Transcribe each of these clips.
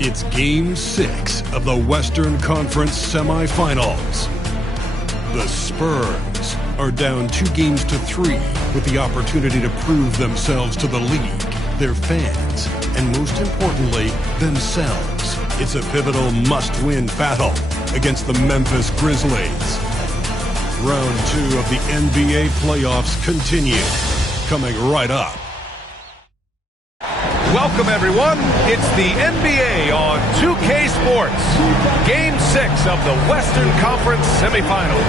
It's Game 6 of the Western Conference semifinals. The Spurs are down 2-3 with the opportunity to prove themselves to the league, their fans, and most importantly, themselves. It's a pivotal must-win battle against the Memphis Grizzlies. Round 2 of the NBA playoffs continue, coming right up. Welcome, everyone. It's the NBA on 2K Sports. Game 6 of the Western Conference semifinals.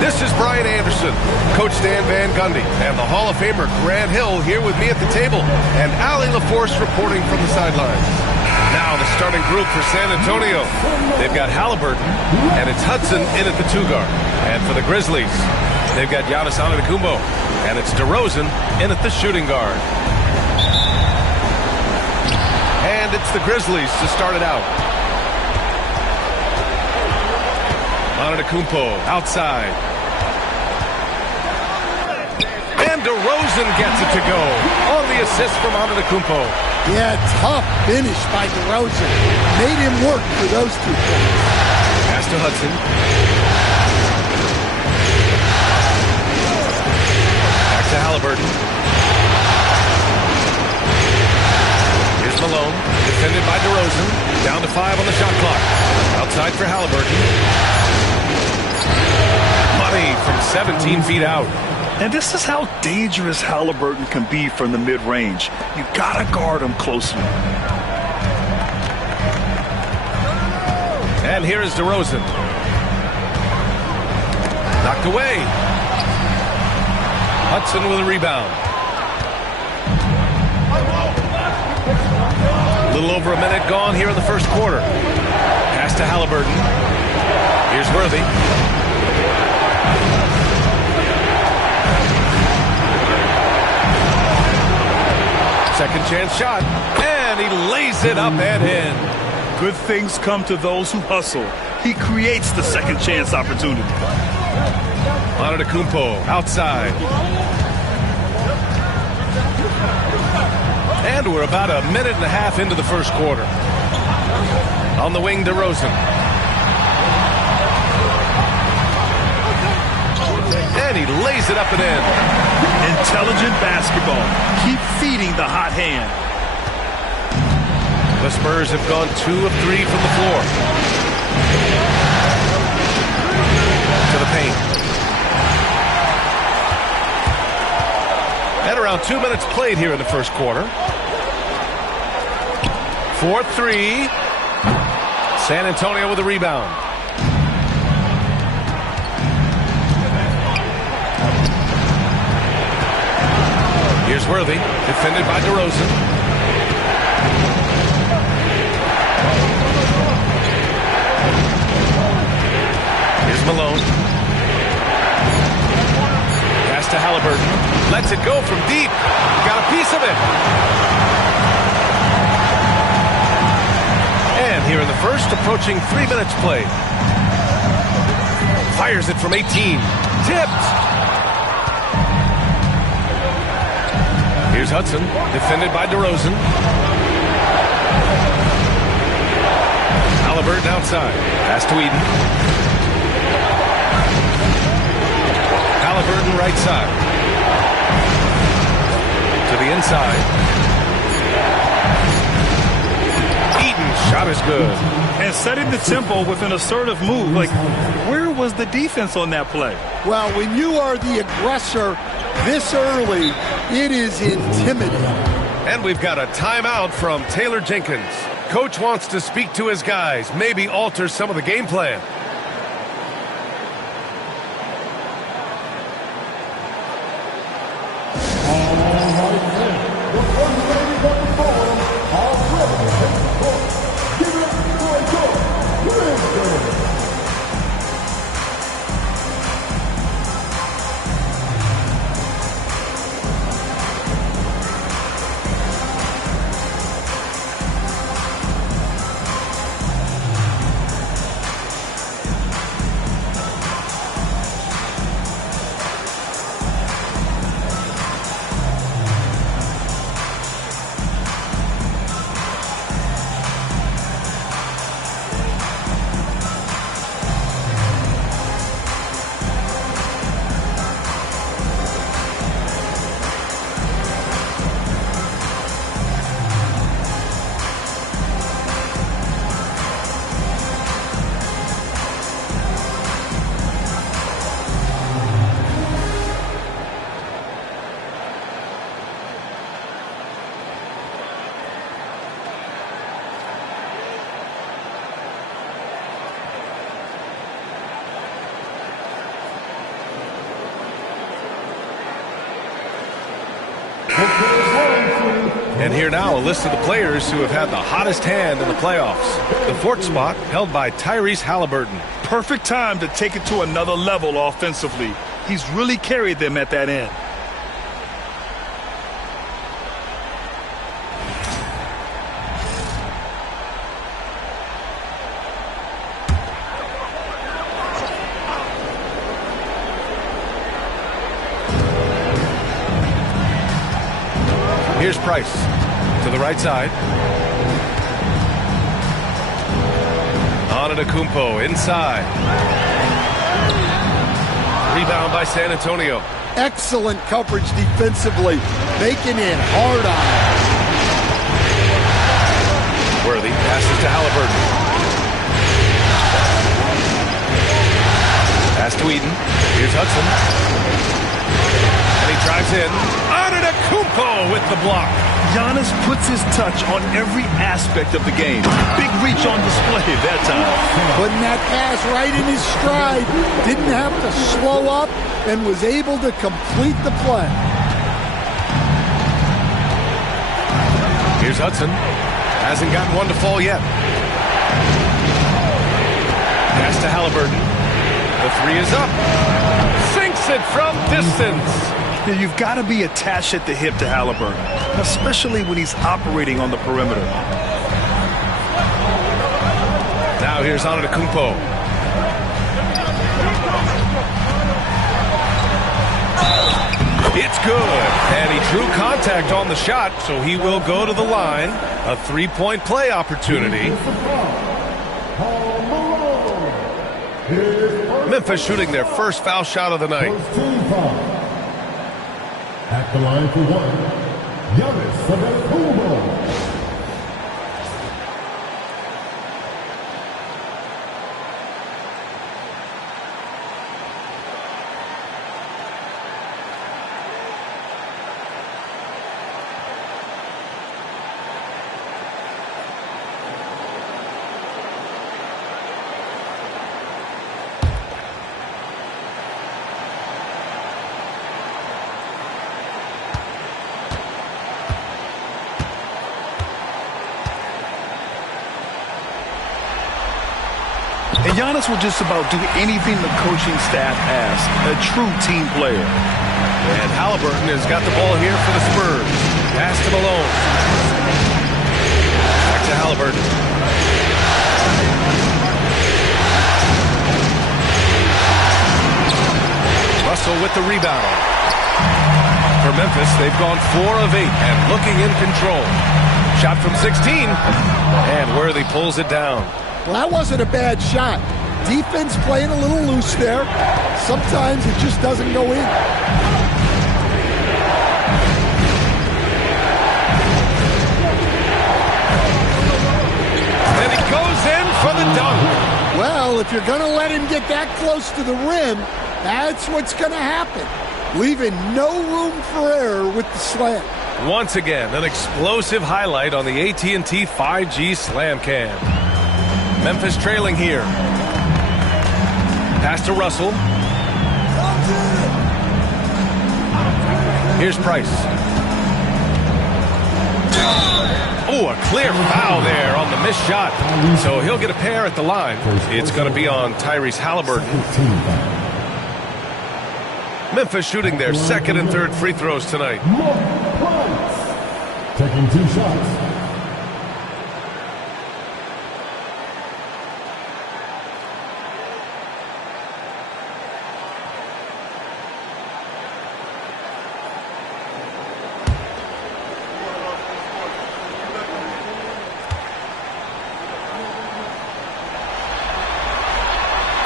This is Brian Anderson, Coach Dan Van Gundy, and the Hall of Famer Grant Hill here with me at the table, and Allie LaForce reporting from the sidelines. Now the starting group for San Antonio. They've got Halliburton, and it's Hudson in at the 2-guard. And for the Grizzlies, they've got Giannis Antetokounmpo, and it's DeRozan in at the shooting guard. And it's the Grizzlies to start it out. Antetokounmpo outside. And DeRozan gets it to go on the assist from Antetokounmpo. Yeah, tough finish by DeRozan. Made him work for those 2 points. Pass to Hudson. Back to Halliburton. Malone, defended by DeRozan, down to 5 on the shot clock. Outside for Halliburton. Money from 17 feet out. And this is how dangerous Halliburton can be from the mid-range. You gotta guard him closely. And here is DeRozan. Knocked away. Hudson with a rebound. A little over a minute gone here in the first quarter. Pass to Halliburton. Here's Worthy. Second chance shot. And he lays it up and in. Good things come to those who hustle. He creates the second chance opportunity. Antetokounmpo outside. And we're about a minute and a half into the first quarter. On the wing, DeRozan. And he lays it up and in. Intelligent basketball. Keep feeding the hot hand. The Spurs have gone 2 of 3 from the floor. To the paint. And around 2 minutes played here in the first quarter. 4-3. San Antonio with a rebound. Here's Worthy, defended by DeRozan. Here's Malone. Pass to Halliburton. Lets it go from deep. Got a piece of it. And here in the first, approaching 3 minutes played. Fires it from 18. Tipped. Here's Hudson, defended by DeRozan. Halliburton outside. Pass to Eden. Halliburton right side. To the inside. Shot is good. And setting the tempo with an assertive move. Like, where was the defense on that play? Well, when you are the aggressor this early, it is intimidating. And we've got a timeout from Taylor Jenkins. Coach wants to speak to his guys, maybe alter some of the game plan. And here now, a list of the players who have had the hottest hand in the playoffs. The fourth spot held by Tyrese Halliburton. Perfect time to take it to another level offensively. He's really carried them at that end. Here's Price to the right side. Antetokounmpo inside. Rebound by San Antonio. Excellent coverage defensively, making it hard on him. Worthy passes to Halliburton. Pass to Eden. Here's Hudson. And he drives in. Antetokounmpo with the block. Giannis puts his touch on every aspect of the game. Big reach on display that time. Putting that pass right in his stride. Didn't have to slow up and was able to complete the play. Here's Hudson. Hasn't gotten one to fall yet. Pass to Halliburton. The three is up. Sinks it from distance. You've got to be attached at the hip to Halliburton, especially when he's operating on the perimeter. Now here's Antetokounmpo. It's good. And he drew contact on the shot, so he will go to the line. A three-point play opportunity. Memphis shooting their first foul shot of the night. At the line for one, Giannis Antetokounmpo. And Giannis will just about do anything the coaching staff asks. A true team player. And Halliburton has got the ball here for the Spurs. Pass to Malone. Back to Halliburton. Russell with the rebound. For Memphis, they've gone 4 of 8 and looking in control. Shot from 16. And Worthy pulls it down. Well, that wasn't a bad shot. Defense playing a little loose there. Sometimes it just doesn't go in. And he goes in for the dunk. Well, if you're going to let him get that close to the rim, that's what's going to happen. Leaving no room for error with the slam. Once again, an explosive highlight on the AT&T 5G Slam Cam. Memphis trailing here. Pass to Russell. Here's Price. Oh, a clear foul there on the missed shot. So he'll get a pair at the line. It's going to be on Tyrese Halliburton. Memphis shooting their second and third free throws tonight. Taking 2 shots.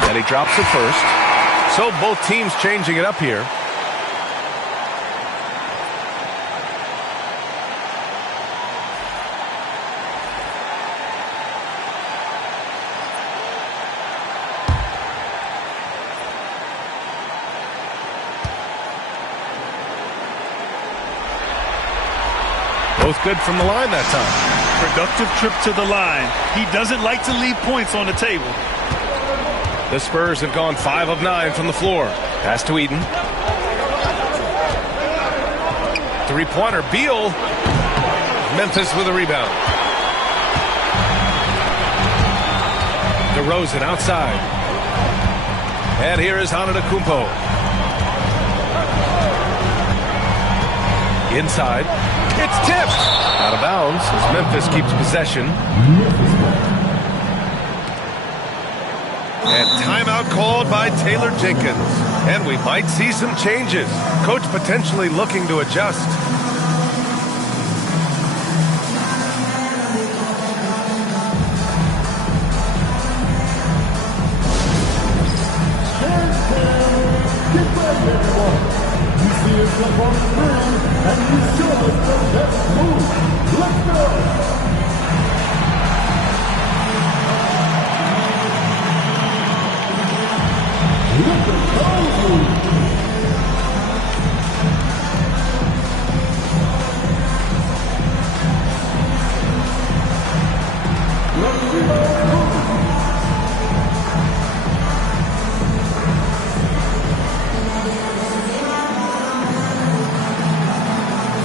And he drops the first. So both teams changing it up here. Both good from the line that time. Productive trip to the line. He doesn't like to leave points on the table. The Spurs have gone 5 of 9 from the floor. Pass to Eden. Three-pointer, Beal. Memphis with a rebound. DeRozan outside. And here is Antetokounmpo. Inside. It's tipped. Out of bounds as Memphis keeps possession. And timeout called by Taylor Jenkins. And we might see some changes. Coach potentially looking to adjust. You see yourself on the screen, and you show us the best move. Let's go! Look at those moves. Let's see those moves.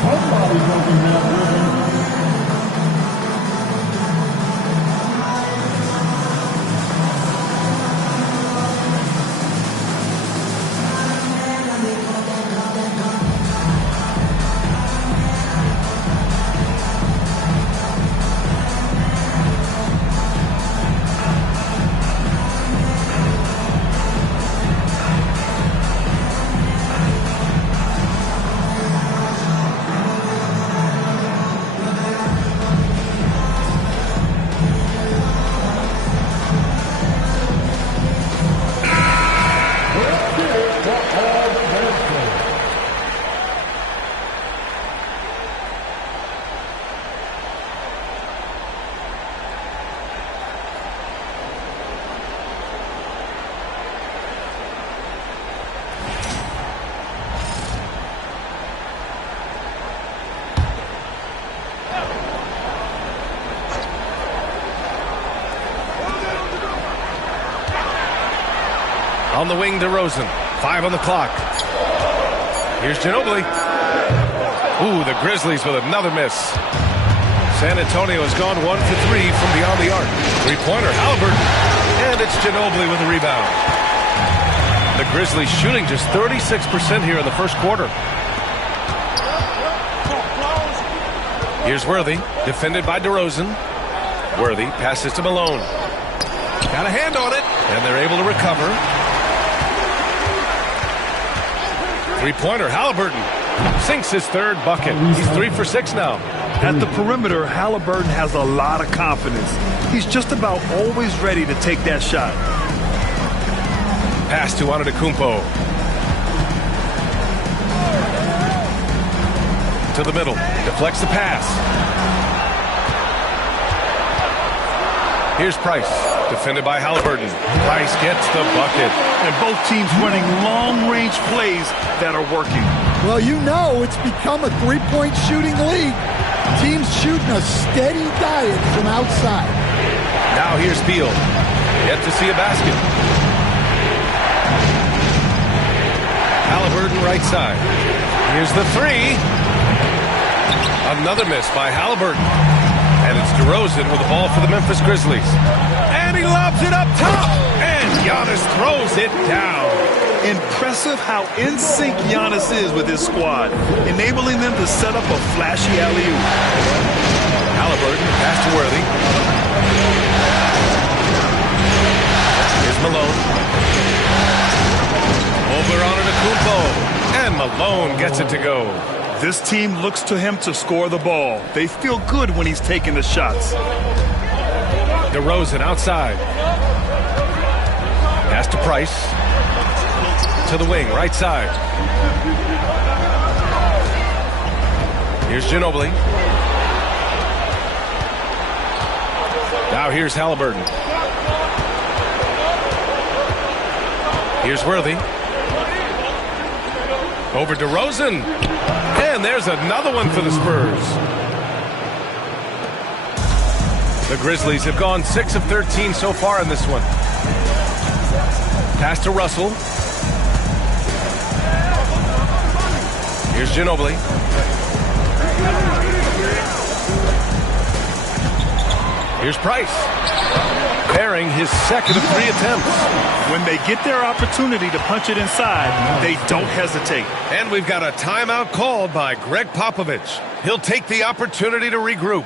Somebody's open that rhythm. On the wing, DeRozan. 5 on the clock. Here's Ginobili. Ooh, the Grizzlies with another miss. San Antonio has gone 1 for 3 from beyond the arc. Three-pointer, Halliburton. And it's Ginobili with the rebound. The Grizzlies shooting just 36% here in the first quarter. Here's Worthy, defended by DeRozan. Worthy passes to Malone. Got a hand on it, and they're able to recover. Three-pointer, Halliburton sinks his third bucket. He's 3 for 6 now. At the perimeter, Halliburton has a lot of confidence. He's just about always ready to take that shot. Pass to Antetokounmpo. To the middle, deflects the pass. Here's Price, defended by Halliburton. Price gets the bucket. And both teams running long-range plays that are working. Well, you know it's become a three-point shooting league. Teams shooting a steady diet from outside. Now here's Beal. Yet to see a basket. Halliburton right side. Here's the three. Another miss by Halliburton. And it's DeRozan with the ball for the Memphis Grizzlies. And he lobs it up top. And Giannis throws it down. Impressive how in sync Giannis is with his squad, enabling them to set up a flashy alley-oop. Halliburton, pass to Worthy. Here's Malone. Over on Antetokounmpo. And Malone gets it to go. This team looks to him to score the ball. They feel good when he's taking the shots. DeRozan outside. Pass to Price. To the wing, right side. Here's Ginobili. Now here's Halliburton. Here's Worthy. Over DeRozan. And there's another one for the Spurs. The Grizzlies have gone 6 of 13 so far in this one. Pass to Russell. Here's Ginobili. Here's Price. Pairing his second of 3 attempts. When they get their opportunity to punch it inside, they don't hesitate. And we've got a timeout called by Greg Popovich. He'll take the opportunity to regroup.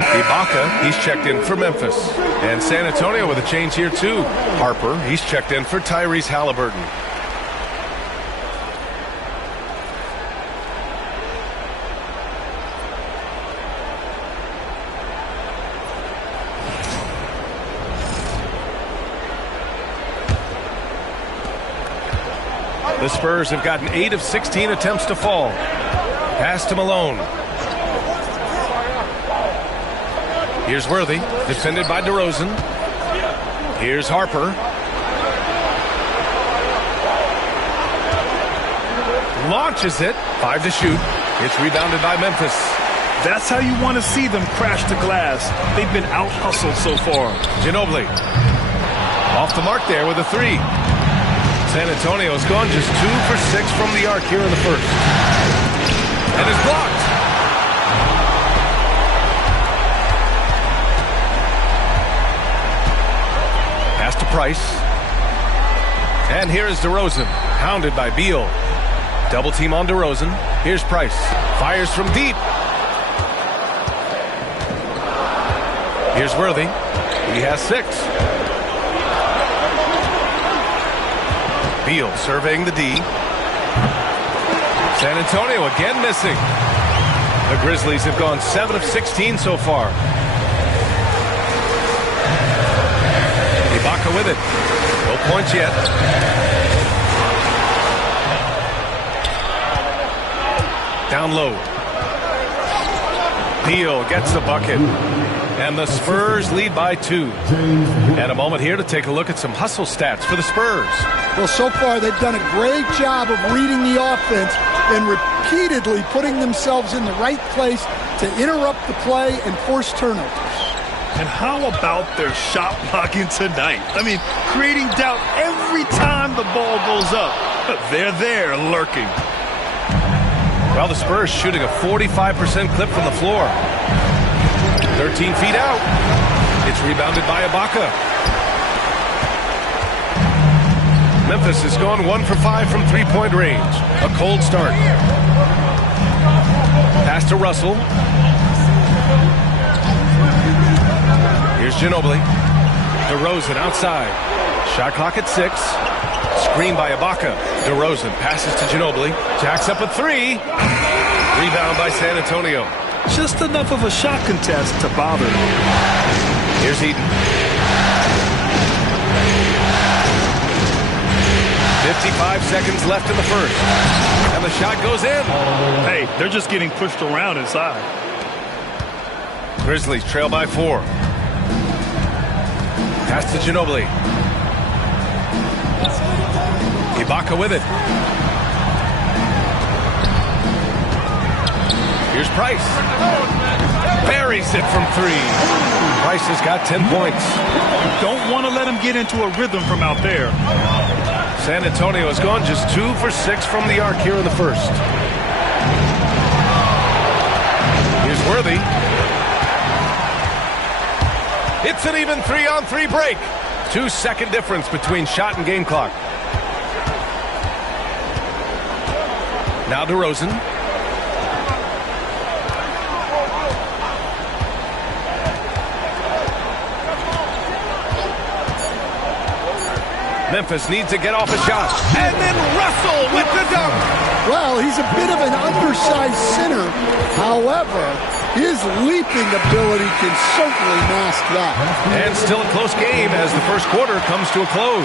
Ibaka, he's checked in for Memphis. And San Antonio with a change here too. Harper, he's checked in for Tyrese Halliburton. The Spurs have gotten 8 of 16 attempts to fall. Pass to Malone. Here's Worthy, defended by DeRozan. Here's Harper. Launches it. 5 to shoot. It's rebounded by Memphis. That's how you want to see them crash the glass. They've been out-hustled so far. Ginobili. Off the mark there with a 3. San Antonio's gone just 2 for 6 from the arc here in the first. And is blocked. Pass to Price. And here is DeRozan, hounded by Beal. Double team on DeRozan. Here's Price. Fires from deep. Here's Worthy. He has 6. Beal surveying the D. San Antonio again missing. The Grizzlies have gone 7 of 16 so far. Ibaka with it. No points yet. Down low. Beal gets the bucket. And the Spurs lead by 2. And a moment here to take a look at some hustle stats for the Spurs. Well, so far they've done a great job of reading the offense and repeatedly putting themselves in the right place to interrupt the play and force turnovers. And how about their shot blocking tonight? I mean, creating doubt every time the ball goes up. They're there lurking. Well, the Spurs shooting a 45% clip from the floor. 13 feet out. It's rebounded by Ibaka. Memphis has gone 1 for 5 from three-point range. A cold start. Pass to Russell. Here's Ginobili. DeRozan outside. Shot clock at 6. Screen by Ibaka. DeRozan passes to Ginobili. Jacks up a 3. Rebound by San Antonio. Just enough of a shot contest to bother them. Here's Eden. 55 seconds left in the first. And the shot goes in. Hey, they're just getting pushed around inside. Grizzlies trail by 4. Pass to Ginobili. Ibaka with it. Here's Price. Buries it from 3. Price has got 10 points. Don't want to let him get into a rhythm from out there. San Antonio has gone just 2 for 6 from the arc here in the first. Here's worthy. It's an even 3-on-3 break. 2-second difference between shot and game clock. Now DeRozan. Memphis needs to get off a shot. And then Russell with the dunk. Well, he's a bit of an undersized center. However, his leaping ability can certainly mask that. And still a close game as the first quarter comes to a close.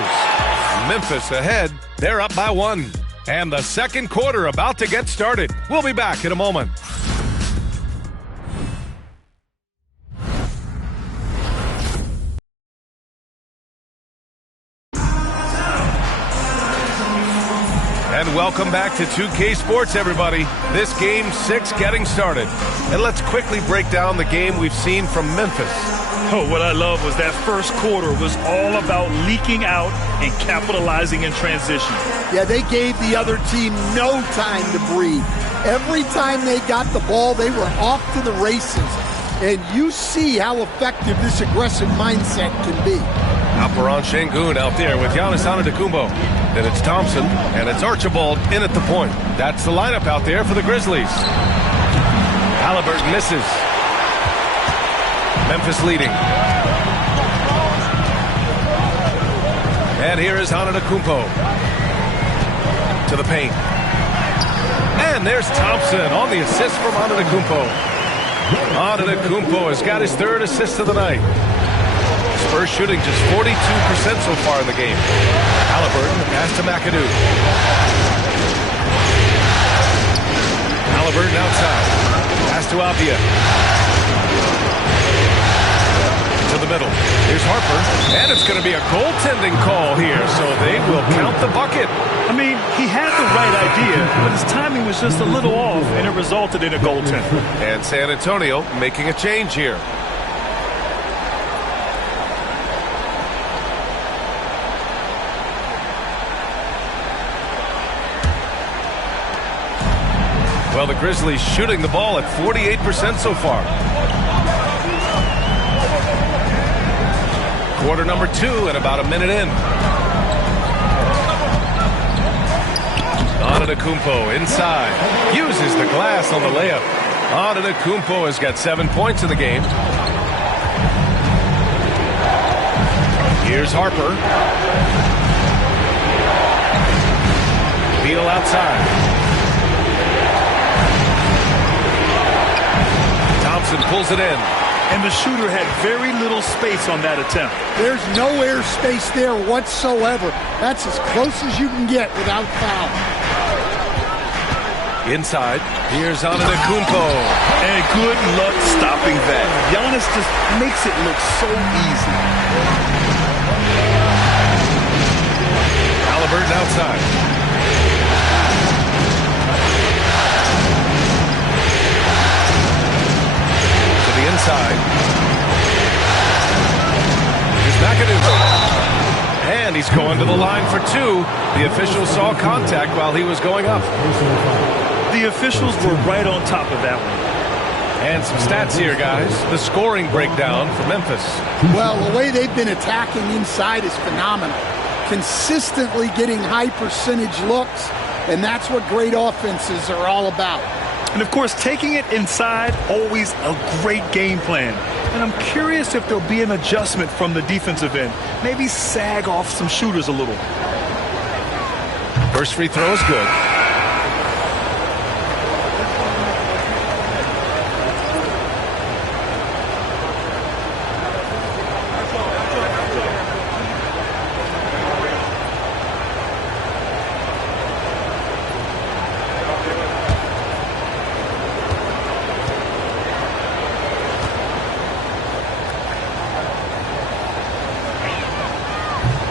Memphis ahead. They're up by 1. And the second quarter about to get started. We'll be back in a moment. And welcome back to 2K Sports, everybody. This Game 6 getting started. And let's quickly break down the game we've seen from Memphis. Oh, what I love was that first quarter was all about leaking out and capitalizing in transition. Yeah, they gave the other team no time to breathe. Every time they got the ball, they were off to the races. And you see how effective this aggressive mindset can be. Alperon Şengün out there with Giannis Antetokounmpo. Then it's Thompson, and it's Archibald in at the point. That's the lineup out there for the Grizzlies. Halliburton misses. Memphis leading. And here is Antetokounmpo to the paint. And there's Thompson on the assist from Antetokounmpo. Antetokounmpo has got his 3rd assist of the night. Spurs shooting just 42% so far in the game. Halliburton pass to McAdoo. Halliburton outside. Pass to Avdia. To the middle. Here's Harper. And it's going to be a goaltending call here, so they will count the bucket. I mean, he had the right idea, but his timing was just a little off, and it resulted in a goaltender. And San Antonio making a change here. Well, the Grizzlies shooting the ball at 48% so far. Quarter number 2 and about a minute in. Antetokounmpo inside. Uses the glass on the layup. Antetokounmpo has got 7 points in the game. Here's Harper. Beal outside. Thompson pulls it in. And the shooter had very little space on that attempt. There's no air space there whatsoever. That's as close as you can get without foul. Inside, here's Antetokounmpo. And good luck stopping that. Giannis just makes it look so easy. Halliburton outside. Inside. Here's McAdoo. And he's going to the line for 2. The official saw contact while he was going up. The officials were right on top of that one. And some stats here, guys. The scoring breakdown for Memphis. Well, the way they've been attacking inside is phenomenal. Consistently getting high percentage looks, and that's what great offenses are all about. And, of course, taking it inside, always a great game plan. And I'm curious if there'll be an adjustment from the defensive end. Maybe sag off some shooters a little. First free throw is good.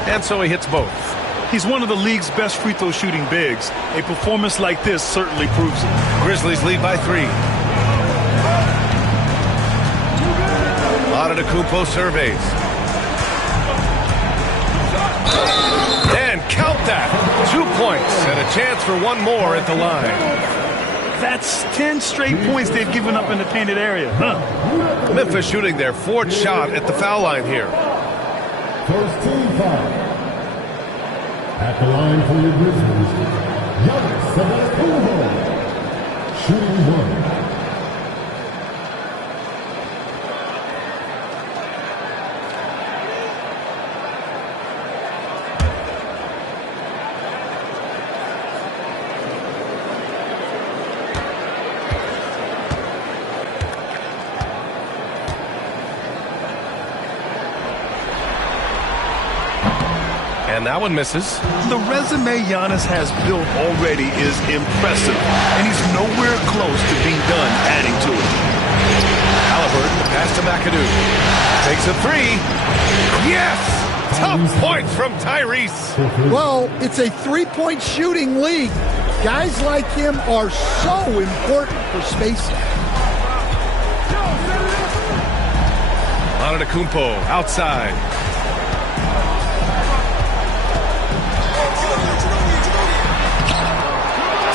And so he hits both. He's one of the league's best free throw shooting bigs. A performance like this certainly proves it. Grizzlies lead by 3. Antetokounmpo surveys. And count that. 2 points and a chance for one more at the line. That's 10 straight points they've given up in the painted area. Memphis shooting their fourth shot at the foul line here. First team foul. At the line for your Grizzlies, Giannis shooting one. And that one misses. The resume Giannis has built already is impressive, and he's nowhere close to being done adding to it. Halliburton, pass to McAdoo. Takes a three. Yes! Tough point from Tyrese. Well, it's a three-point shooting league. Guys like him are so important for spacing. Antetokounmpo outside.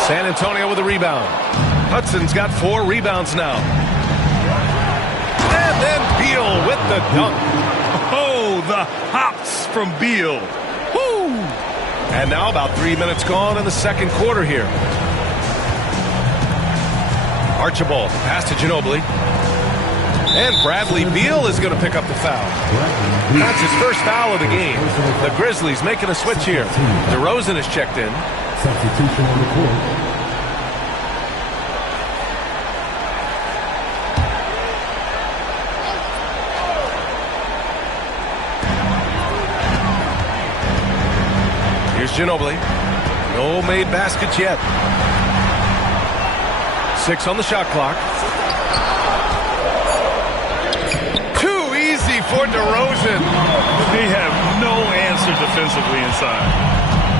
San Antonio with a rebound. Hudson's got 4 rebounds now. And then Beal with the dunk. Oh, the hops from Beal. Woo! And now about 3 minutes gone in the second quarter here. Archibald, pass to Ginobili. And Bradley Beal is going to pick up the foul. That's his first foul of the game. The Grizzlies making a switch here. DeRozan is checked in. Substitution on the court. Here's Ginobili. No made baskets yet. 6 on the shot clock. Too easy for DeRozan. They have no answer defensively inside.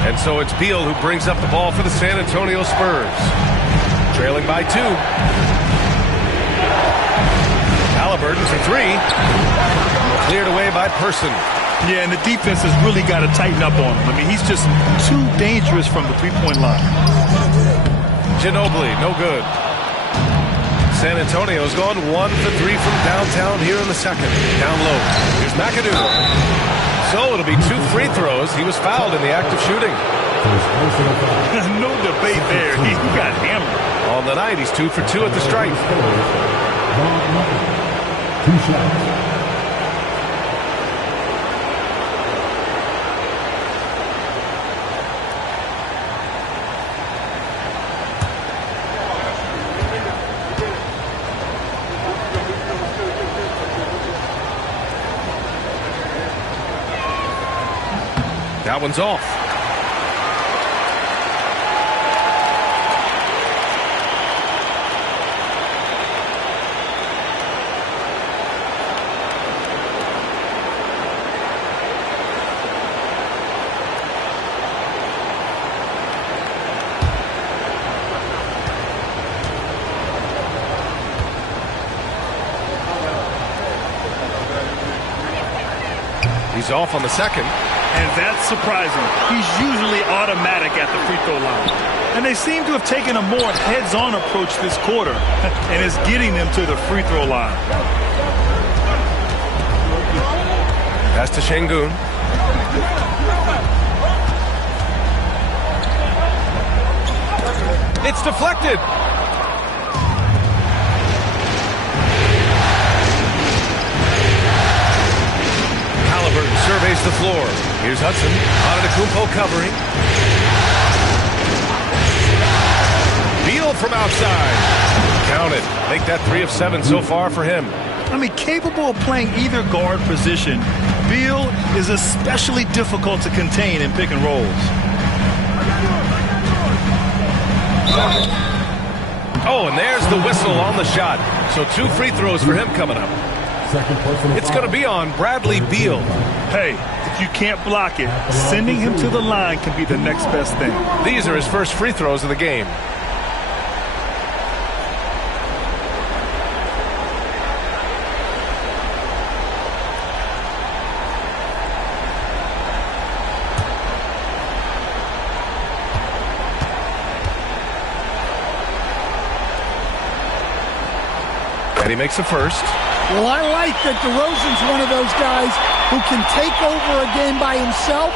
And so it's Beal who brings up the ball for the San Antonio Spurs. Trailing by 2. Halliburton for 3. Cleared away by Person. Yeah, and the defense has really got to tighten up on him. I mean, he's just too dangerous from the three-point line. Ginobili, no good. San Antonio's gone 1 for 3 from downtown here in the second. Down low. Here's McAdoo. So it'll be 2 free throws. He was fouled in the act of shooting. No debate there. He got hammered. On the night, he's 2 for 2 at the stripe. 2 shots. That one's off. He's off on the second. And that's surprising. He's usually automatic at the free throw line. And they seem to have taken a more heads-on approach this quarter. And it's getting them to the free throw line. Pass to Şengün. It's deflected. Halliburton surveys the floor. Here's Hudson. Antetokounmpo covering. Beal from outside. Count it. Make that 3 of 7 so far for him. I mean, capable of playing either guard position, Beal is especially difficult to contain in pick and rolls. Oh, and there's the whistle on the shot. So 2 free throws for him coming up. It's going to be on Bradley Beal. Hey, if you can't block it, sending him to the line can be the next best thing. These are his first free throws of the game. And he makes a first. Well, I like that DeRozan's one of those guys who can take over a game by himself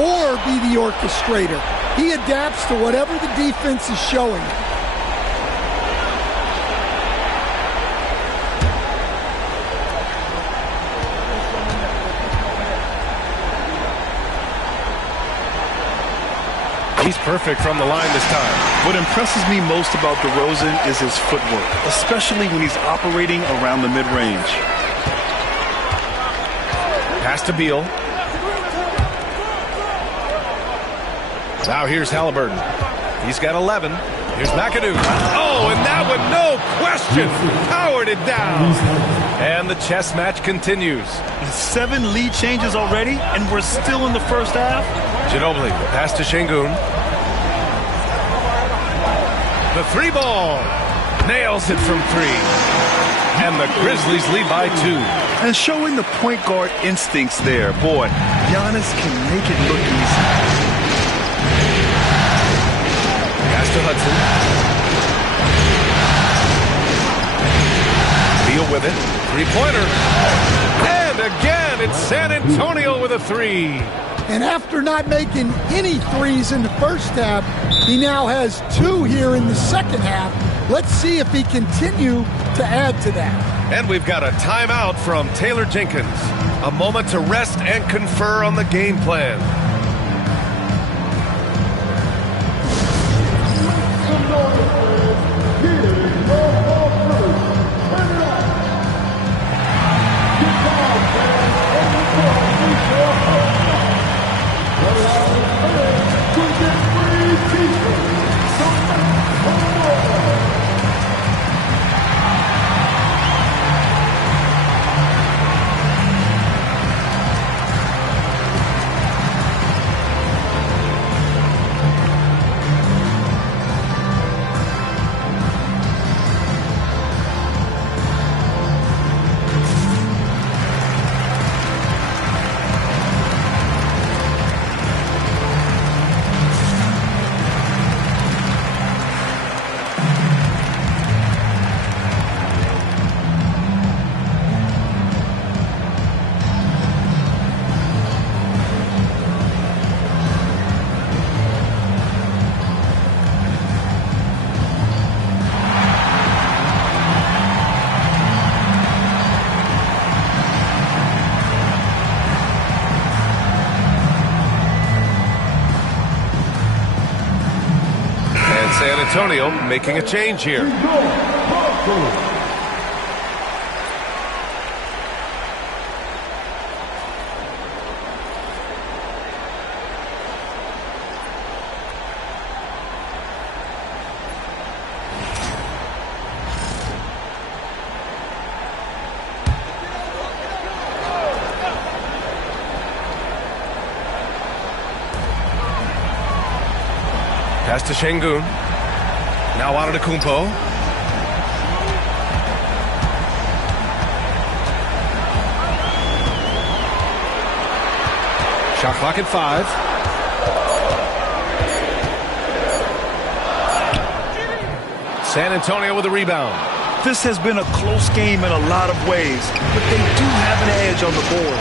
or be the orchestrator. He adapts to whatever the defense is showing. He's perfect from the line this time. What impresses me most about DeRozan is his footwork, especially when he's operating around the mid-range. Pass to Beal. Now here's Halliburton. He's got 11. Here's McAdoo. Oh, and that one, no question, powered it down. And the chess match continues. 7 lead changes already, and we're still in the first half. Ginobili, pass to Şengün. The 3 ball. Nails it from 3. And the Grizzlies lead by 2. And showing the point guard instincts there. Boy, Giannis can make it look easy. Pass to Hudson. Beal with it. 3-pointer. And again, it's San Antonio with a 3. And after not making any threes in the first half, he now has 2 here in the second half. Let's see if he continue to add to that. And we've got a timeout from Taylor Jenkins. A moment to rest and confer on the game plan. San Antonio making a change here. Pass to Şengün. Now out of the Kumpo. Shot clock at 5. San Antonio with a rebound. This has been a close game in a lot of ways, but they do have an edge on the board.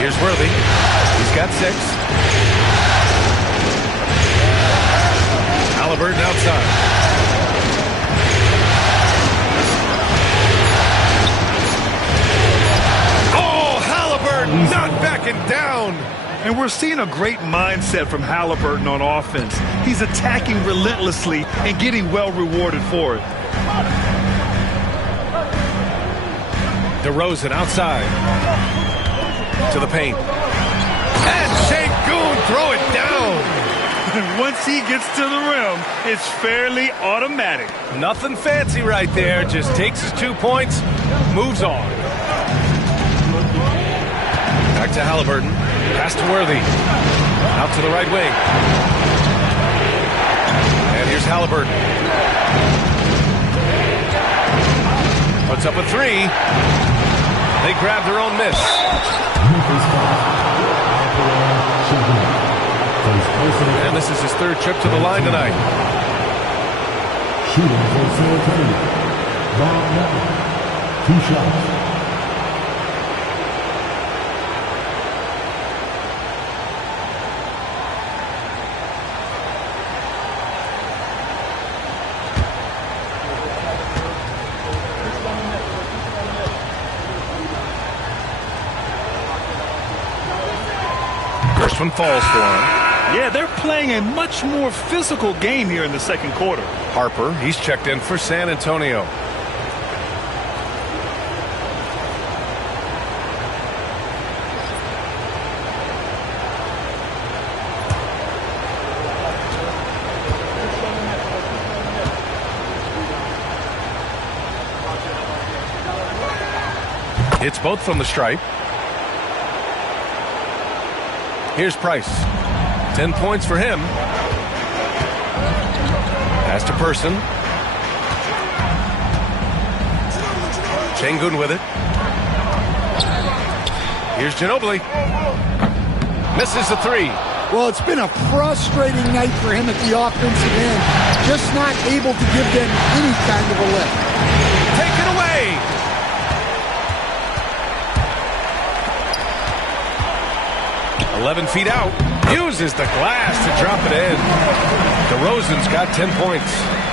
Here's Worthy. He's got 6. Halliburton outside. Oh, Halliburton not backing down. And we're seeing a great mindset from Halliburton on offense. He's attacking relentlessly and getting well rewarded for it. DeRozan outside. To the paint. And Şengün throw it down. Once he gets to the rim, it's fairly automatic. Nothing fancy right there. Just takes his 2 points, moves on. Back to Halliburton. Pass to Worthy. Out to the right wing. And here's Halliburton. Puts up a 3. They grab their own miss. And this is his 3rd trip to the line tonight. Shooting for San Antonio. Bob Martin. 2 shots. First one falls for him. Yeah, they're playing a much more physical game here in the second quarter. Harper, he's checked in for San Antonio. It's both from the stripe. Here's Price. 10 points for him. Pass to Person. Şengün with it. Here's Ginobili. Misses the 3. Well, it's been a frustrating night for him at the offensive end. Just not able to give them any kind of a lift. Take it away. "11 feet out." Uses the glass to drop it in. DeRozan's got 10 points.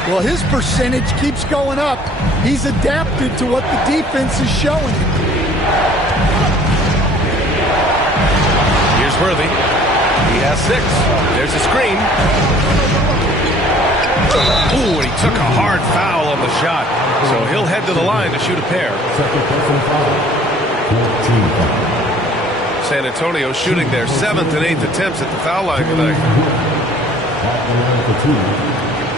Well, his percentage keeps going up. He's adapted to what the defense is showing him. Here's Worthy. He has 6. There's a screen. Ooh, and he took a hard foul on the shot. So he'll head to the line to shoot a pair. Second personal foul. 14 foul. San Antonio shooting their 7th and 8th attempts at the foul line tonight. At the line for 2.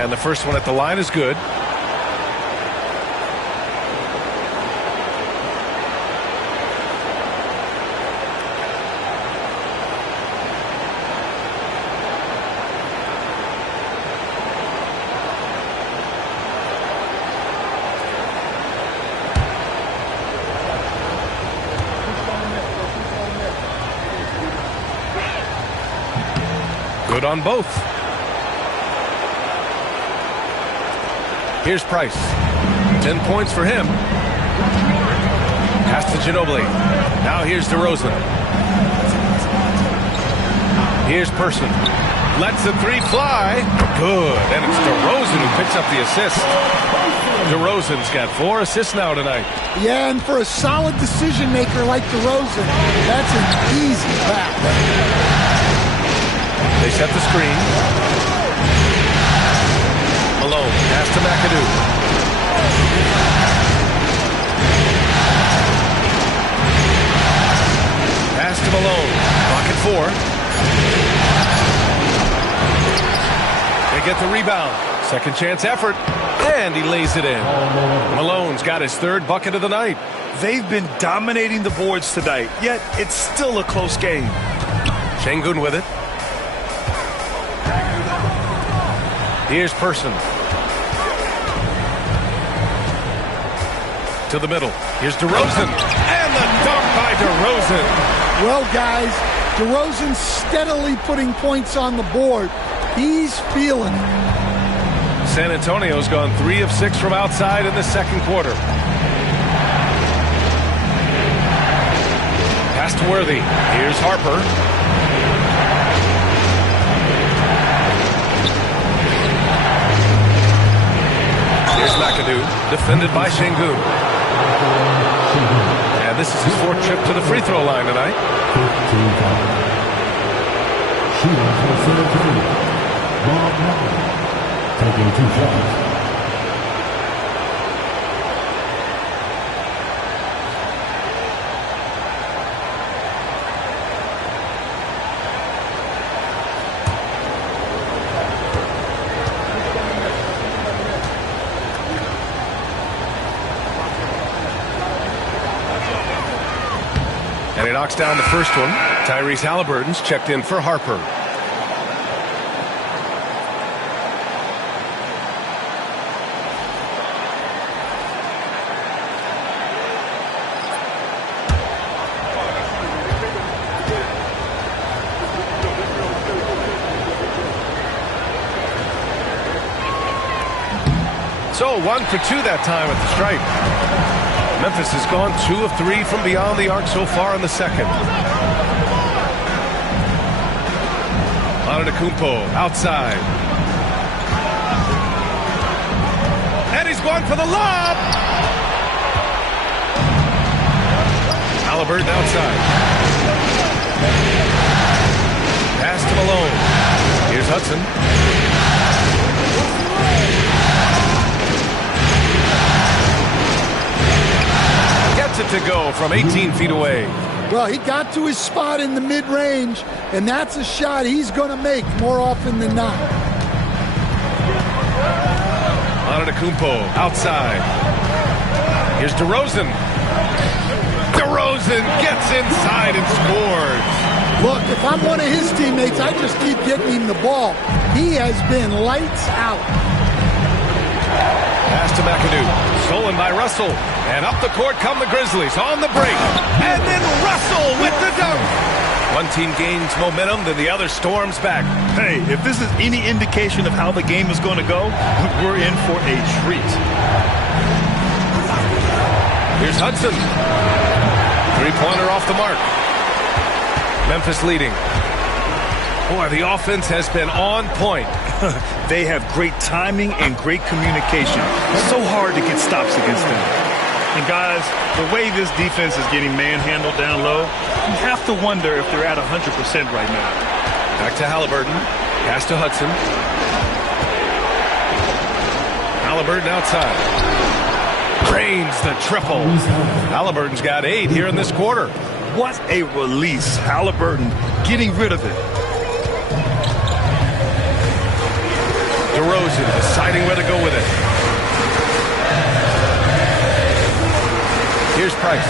And the first one at the line is good. Good on both. Here's Price. 10 points for him. Pass to Ginobili. Now here's DeRozan. Here's Person. Lets the 3 fly. Good. And it's DeRozan who picks up the assist. DeRozan's got 4 assists now tonight. Yeah, and for a solid decision maker like DeRozan, that's an easy pass. They set the screen. Malone, pass to McAdoo. Pass to Malone. Pocket 4. They get the rebound. Second chance effort. And he lays it in. Malone's got his 3rd bucket of the night. They've been dominating the boards tonight, yet it's still a close game. Şengün with it. Here's Person. To the middle. Here's DeRozan. And the dunk by DeRozan. Well, guys, DeRozan's steadily putting points on the board. He's feeling it. San Antonio's gone 3 of 6 from outside in the second quarter. Pass to Worthy. Here's Harper. Here's McAdoo, defended by Şengün. And this is his 4th trip to the free throw line tonight. 15 foul. Shooting for San Antonio. Bob Martin. Taking 2 shots. And he knocks down the first one. Tyrese Halliburton's checked in for Harper. go. 1 for 2 that time at the stripe. Memphis has gone 2 of 3 from beyond the arc so far in the second. Antetokounmpo outside. And he's going for the lob. Halliburton outside. Pass to Malone. Here's Hudson. Gets it to go from 18 feet away. Well, he got to his spot in the mid-range, and that's a shot he's going to make more often than not. Antetokounmpo outside. Here's DeRozan. DeRozan gets inside and scores. Look, if I'm one of his teammates, I just keep getting him the ball. He has been lights out. Pass to McAdoo. Stolen by Russell. And up the court come the Grizzlies on the break. And then Russell with the dunk. One team gains momentum, then the other storms back. Hey, if this is any indication of how the game is going to go, we're in for a treat. Here's Hudson. Three-pointer off the mark. Memphis leading. Boy, the offense has been on point. They have great timing and great communication. So hard to get stops against them. And guys, the way this defense is getting manhandled down low, you have to wonder if they're at 100% right now. Back to Halliburton. Pass to Hudson. Halliburton outside. Drains the triple. Halliburton's got 8 here in this quarter. What a release. Halliburton getting rid of it. DeRozan deciding where to go with it. Here's Price.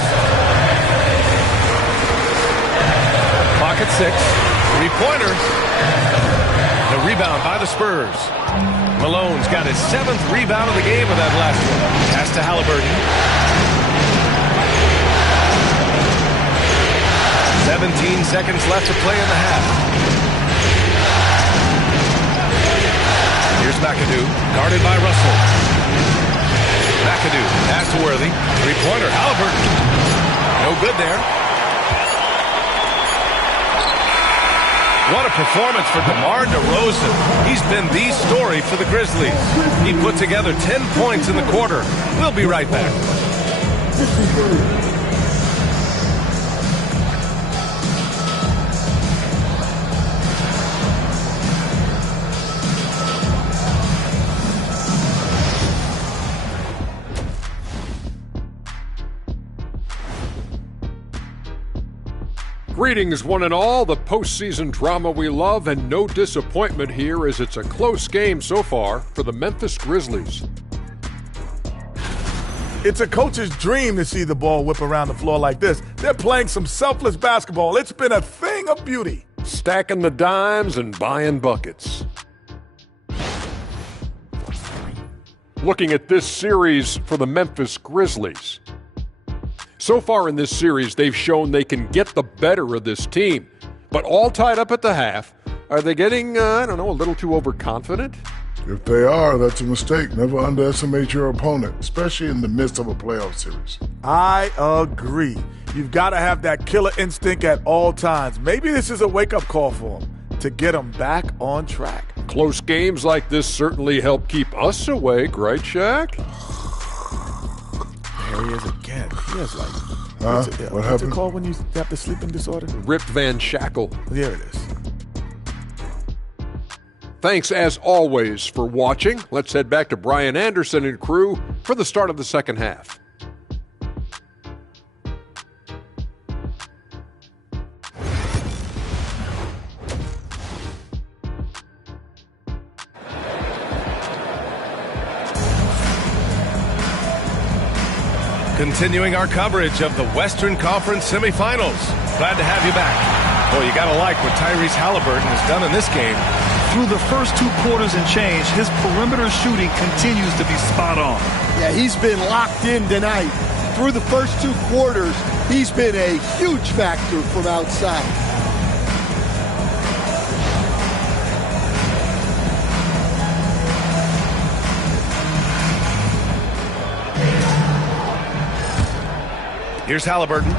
Clock at 6. Three-pointer. The rebound by the Spurs. Malone's got his 7th rebound of the game with that last one. Pass to Halliburton. 17 seconds left to play in the half. Here's McAdoo, guarded by Russell. McAdoo, pass to Worthy. Three-pointer, Halliburton. No good there. What a performance for DeMar DeRozan. He's been the story for the Grizzlies. He put together 10 points in the quarter. We'll be right back. Greetings, one and all. The postseason drama we love, and no disappointment here as it's a close game so far for the Memphis Grizzlies. It's a coach's dream to see the ball whip around the floor like this. They're playing some selfless basketball. It's been a thing of beauty. Stacking the dimes and buying buckets. Looking at this series for the Memphis Grizzlies. So far in this series, they've shown they can get the better of this team. But all tied up at the half, are they getting, a little too overconfident? If they are, that's a mistake. Never underestimate your opponent, especially in the midst of a playoff series. I agree. You've got to have that killer instinct at all times. Maybe this is a wake-up call for them to get them back on track. Close games like this certainly help keep us awake, right, Shaq? There he is again. He has What what's it called when you have the sleeping disorder? Rip Van Shackle. There it is. Thanks, as always, for watching. Let's head back to Brian Anderson and crew for the start of the second half. Continuing our coverage of the Western Conference semifinals. Glad to have you back. Boy, you got to like what Tyrese Halliburton has done in this game. Through the first 2 quarters and change, his perimeter shooting continues to be spot on. Yeah, he's been locked in tonight. Through the first 2 quarters, he's been a huge factor from outside. Here's Halliburton.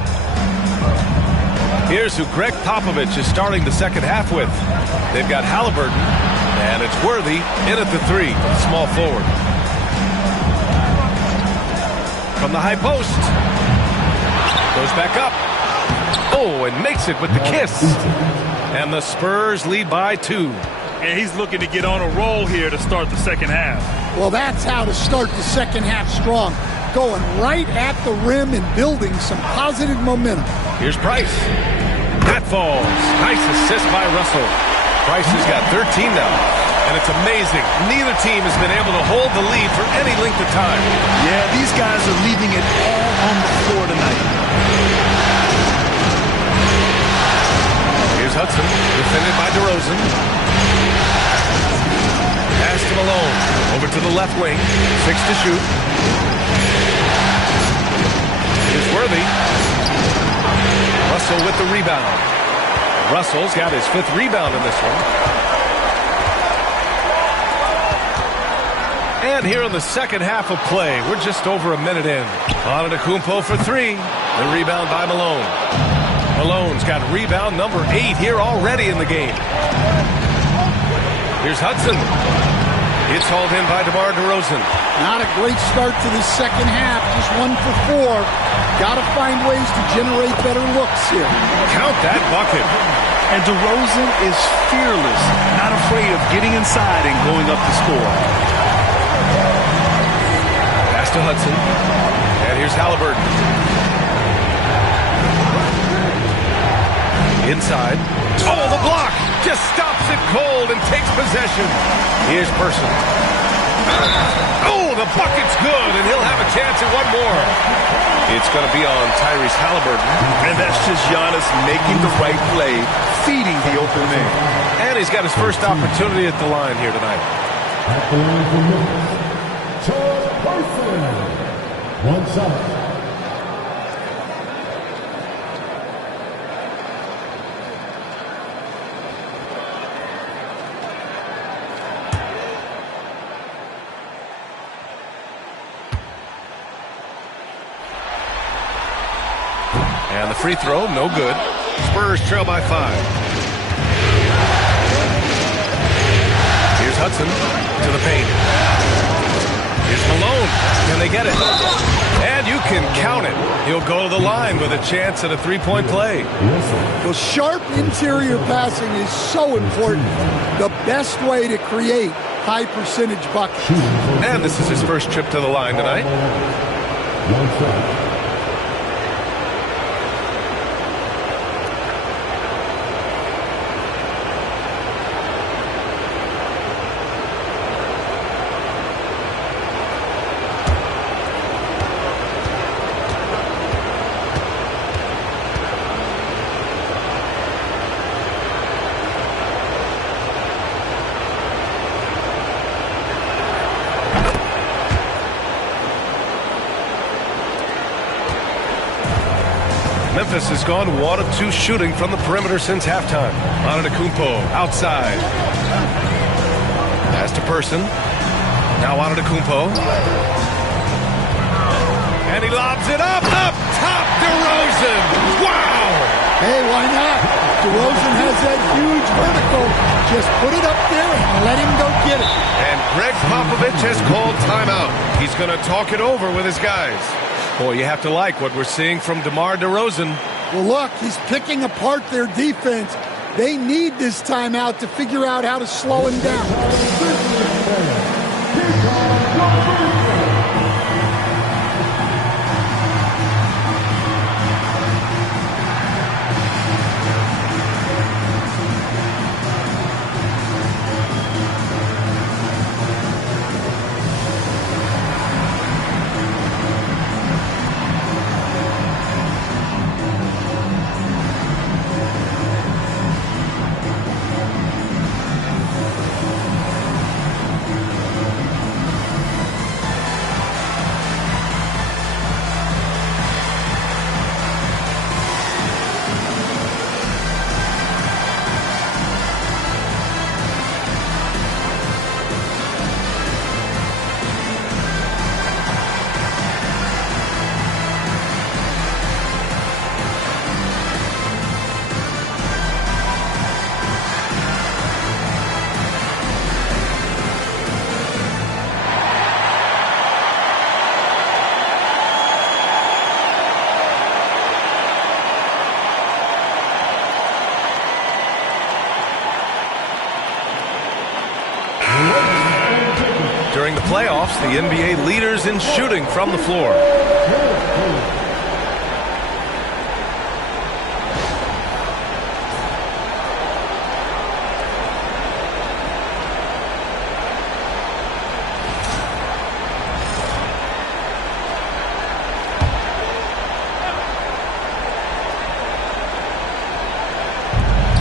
Here's who Greg Popovich is starting the second half with. They've got Halliburton, and it's Worthy in at the 3, small forward. From the high post. Goes back up. Oh, and makes it with the kiss. And the Spurs lead by 2. And he's looking to get on a roll here to start the second half. Well, that's how to start the second half strong. Going right at the rim and building some positive momentum. Here's Price. That falls. Nice assist by Russell. Price has got 13 now. And it's amazing. Neither team has been able to hold the lead for any length of time. Yeah, these guys are leaving it all on the floor tonight. Here's Hudson, defended by DeRozan. Pass to Malone. Over to the left wing. 6 to shoot. Here's Worthy. Russell with the rebound. Russell's got his 5th rebound in this one. And here in the second half of play, we're just over a minute in. Antetokounmpo for 3. The rebound by Malone. Malone's got rebound number 8 here already in the game. Here's Hudson. It's hauled in by DeMar DeRozan. Not a great start to the second half. Just 1 for 4. Got to find ways to generate better looks here. Count that bucket. And DeRozan is fearless, not afraid of getting inside and going up the score. Pass to Hudson. And here's Halliburton. Inside. Oh, the block! Just stops it cold and takes possession. Here's Person. Oh, the bucket's good, and he'll have a chance at one more. It's going to be on Tyrese Halliburton. And that's just Giannis making the right play, feeding the open man. And he's got his first opportunity at the line here tonight. At the line for Memphis, Charles Person. One shot. And the free throw, no good. Spurs trail by 5. Here's Hudson to the paint. Here's Malone. Can they get it? And you can count it. He'll go to the line with a chance at a 3-point play. Well, sharp interior passing is so important. The best way to create high percentage buckets. And this is his first trip to the line tonight. One shot. Memphis has gone 1 of 2 shooting from the perimeter since halftime. Antetokounmpo outside. Pass to Person. Now Antetokounmpo. And he lobs it up top, DeRozan. Wow! Hey, why not? DeRozan has that huge vertical. Just put it up there and let him go get it. And Greg Popovich has called timeout. He's going to talk it over with his guys. Boy, you have to like what we're seeing from DeMar DeRozan. Well, look, he's picking apart their defense. They need this timeout to figure out how to slow him down. playoffs, the NBA leaders in shooting from the floor.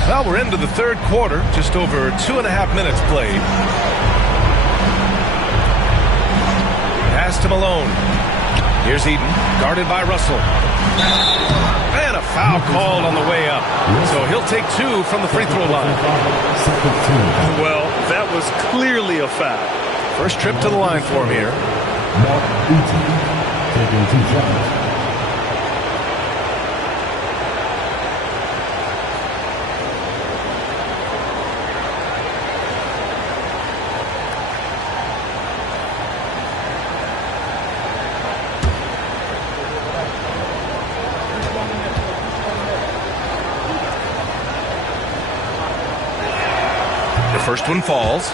Well, we're into the third quarter, just over 2.5 minutes played. Pass to Malone. Here's Eden, guarded by Russell. And a foul called on the way up. So he'll take 2 from the free throw line. Well, that was clearly a foul. First trip to the line for him here. Taking 2 shots. First one falls.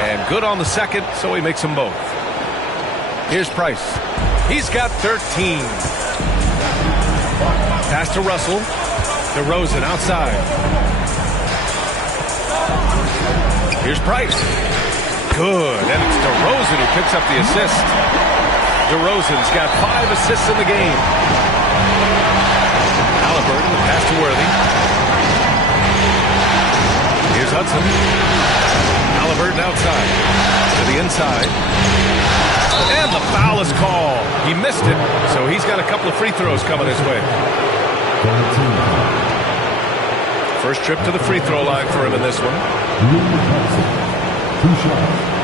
And good on the second, so he makes them both. Here's Price. He's got 13. Pass to Russell. DeRozan outside. Here's Price. Good. And it's DeRozan who picks up the assist. DeRozan's got 5 assists in the game. Halliburton, pass to Worthy. Here's Hudson. Halliburton outside. To the inside. And the foul is called. He missed it, so he's got a couple of free throws coming his way. First trip to the free throw line for him in this one. 2 shots.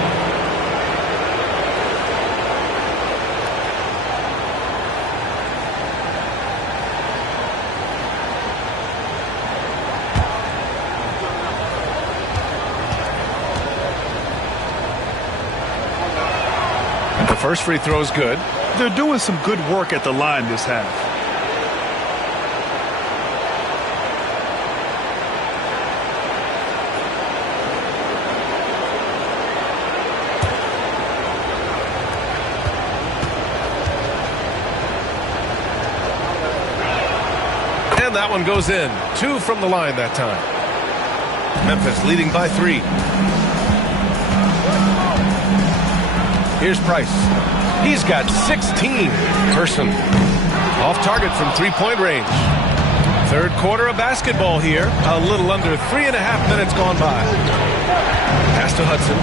The first free throw is good. They're doing some good work at the line this half. And that one goes in. 2 from the line that time. Memphis leading by 3. Here's Price. He's got 16. Person off target from 3-point range. Third quarter of basketball here. A little under 3.5 minutes gone by. Pass to Hudson.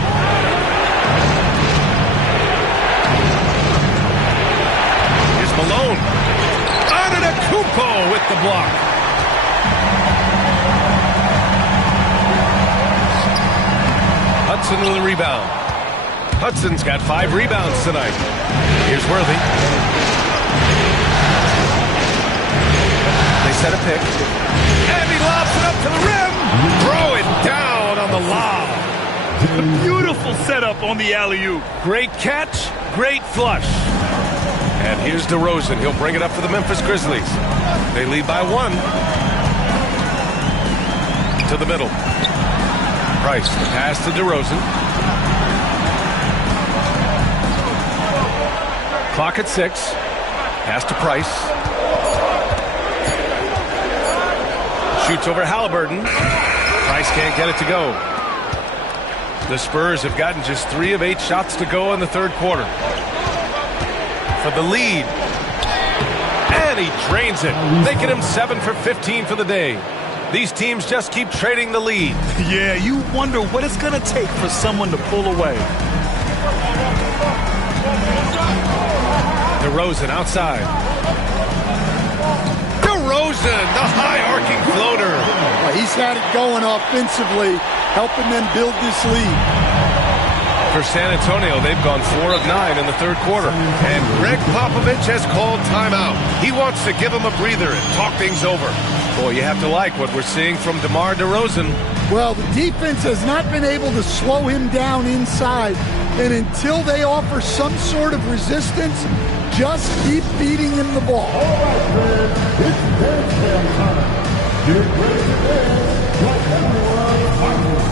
Here's Malone. Antetokounmpo with the block. Hudson with a rebound. Hudson's got 5 rebounds tonight. Here's Worthy. They set a pick. And he lobs it up to the rim. Throw it down on the lob. A beautiful setup on the alley-oop. Great catch, great flush. And here's DeRozan. He'll bring it up for the Memphis Grizzlies. They lead by 1. To the middle. Price, the pass to DeRozan. Clock at 6. Pass to Price. Shoots over Halliburton. Price can't get it to go. The Spurs have gotten just 3 of 8 shots to go in the third quarter. For the lead. And he drains it, making him 7 for 15 for the day. These teams just keep trading the lead. Yeah, you wonder what it's going to take for someone to pull away. DeRozan outside. DeRozan, the high arcing floater. Well, he's had it going offensively, helping them build this lead. For San Antonio, they've gone 4 of 9 in the third quarter. And Greg Popovich has called timeout. He wants to give them a breather and talk things over. Boy, you have to like what we're seeing from DeMar DeRozan. Well, the defense has not been able to slow him down inside. And until they offer some sort of resistance, just keep feeding him the ball. All right, fans, it's dance band time. Get ready to dance like everyone watching.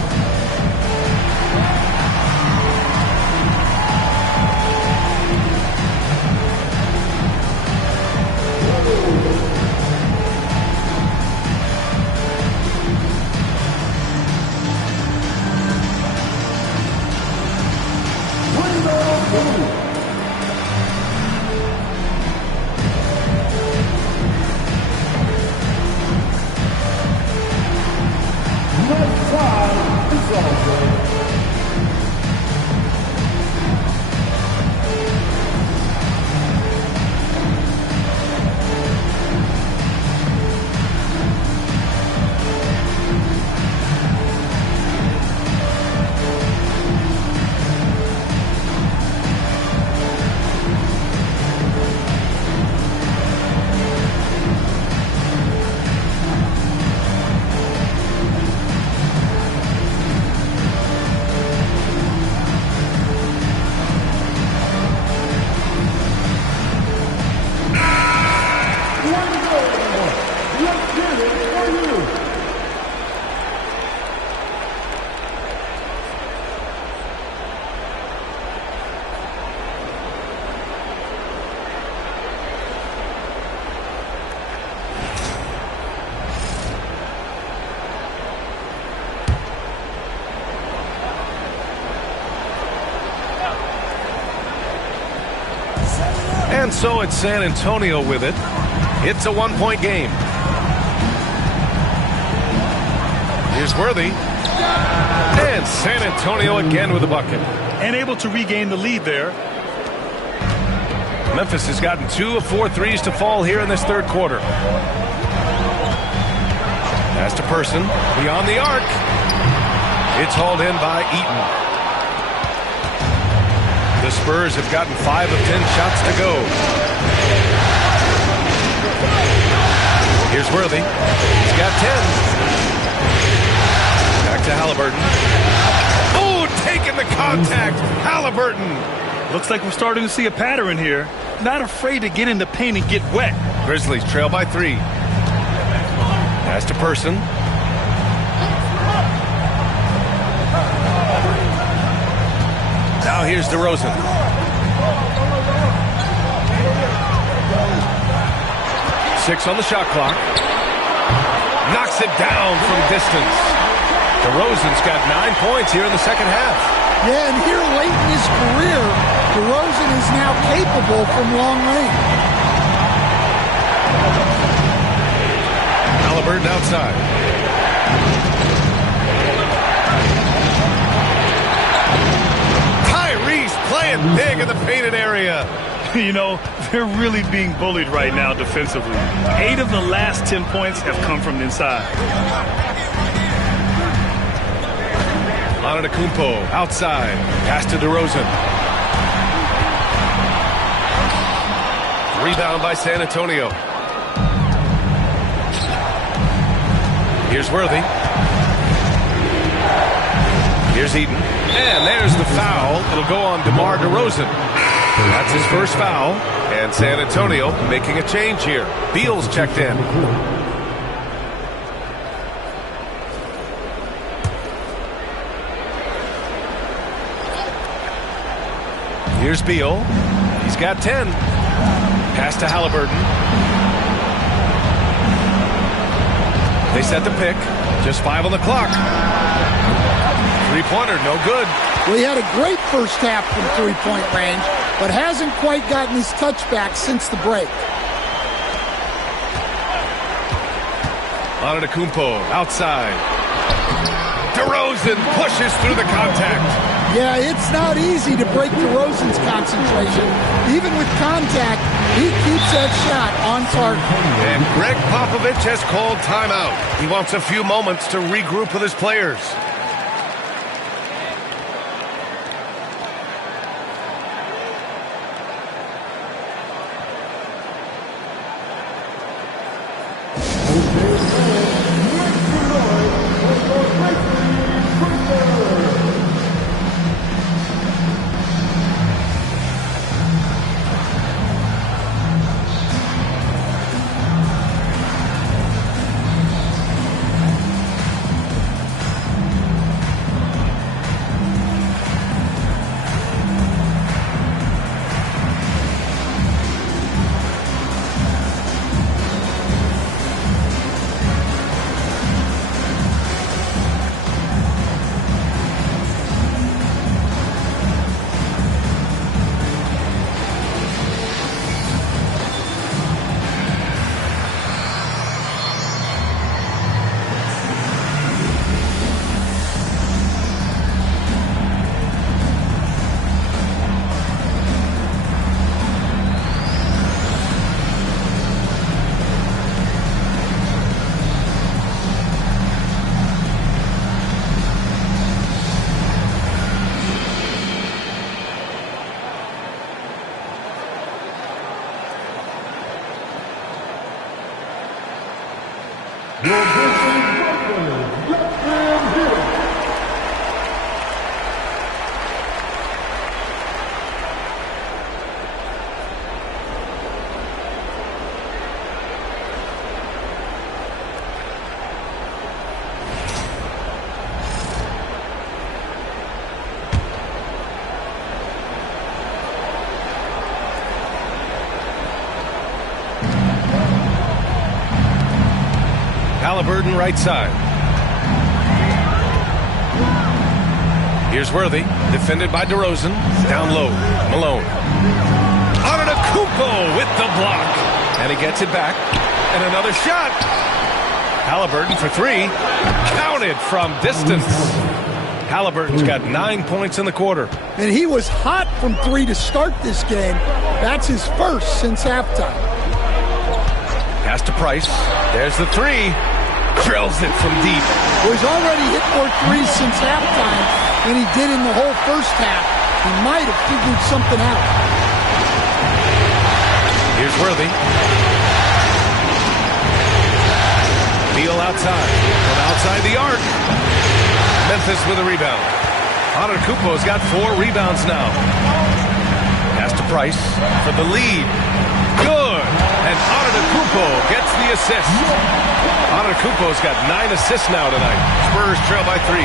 And so it's San Antonio with it. It's a one-point game. Here's Worthy. And San Antonio again with a bucket. And able to regain the lead there. Memphis has gotten 2 of 4 threes to fall here in this third quarter. Pass to Person. Beyond the arc. It's hauled in by Eaton. The Spurs have gotten 5 of 10 shots to go. Here's Worthy. He's got 10. Back to Halliburton. Oh, taking the contact. Halliburton. Looks like we're starting to see a pattern here. Not afraid to get in the paint and get wet. Grizzlies trail by 3. Pass to Person. Now here's DeRozan. Six on the shot clock. Knocks it down from distance. DeRozan's got 9 points here in the second half. Yeah, and here late in his career, DeRozan is now capable from long range. Halliburton outside. Playing big in the painted area. You know, they're really being bullied right now defensively. 8 of the last 10 points have come from inside. Antetokounmpo outside. Pass to DeRozan. Rebound by San Antonio. Here's Worthy. Here's Eaton. And there's the foul. It'll go on DeMar DeRozan. That's his first foul. And San Antonio making a change here. Beal's checked in. Here's Beal. He's got 10. Pass to Halliburton. They set the pick. Just 5 on the clock. Three-pointer, no good. Well, he had a great first half from three-point range, but hasn't quite gotten his touchback since the break. Antetokounmpo outside. DeRozan pushes through the contact. Yeah, it's not easy to break DeRozan's concentration. Even with contact, he keeps that shot on target. And Greg Popovich has called timeout. He wants a few moments to regroup with his players. Halliburton right side. Here's Worthy, defended by DeRozan. Down low, Malone. Antetokounmpo with the block. And he gets it back. And another shot. Halliburton for three. Counted from distance. Halliburton's got 9 points in the quarter. And he was hot from three to start this game. That's his first since halftime. Pass to Price. There's the three. Drills it from deep. Well, he's already hit more threes since halftime than he did in the whole first half. He might have figured something out. Here's Worthy. Beal outside. From outside the arc. Memphis with a rebound. Antetokounmpo's got 4 rebounds now. Pass to Price for the lead. Good. And Antetokounmpo gets the assist. Antetokounmpo's got 9 assists now tonight. Spurs trail by 3.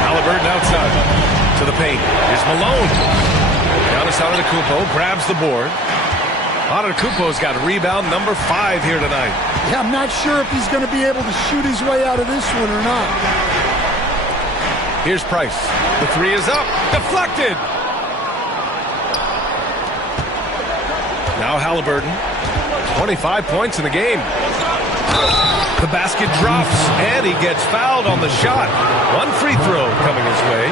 Halliburton outside to the paint. Here's Malone. Giannis Antetokounmpo grabs the board. Antetokounmpo's got rebound number 5 here tonight. Yeah, I'm not sure if he's going to be able to shoot his way out of this one or not. Here's Price. The 3 is up. Deflected. Now Halliburton. 25 points in the game. The basket drops, and he gets fouled on the shot. 1 free throw coming his way.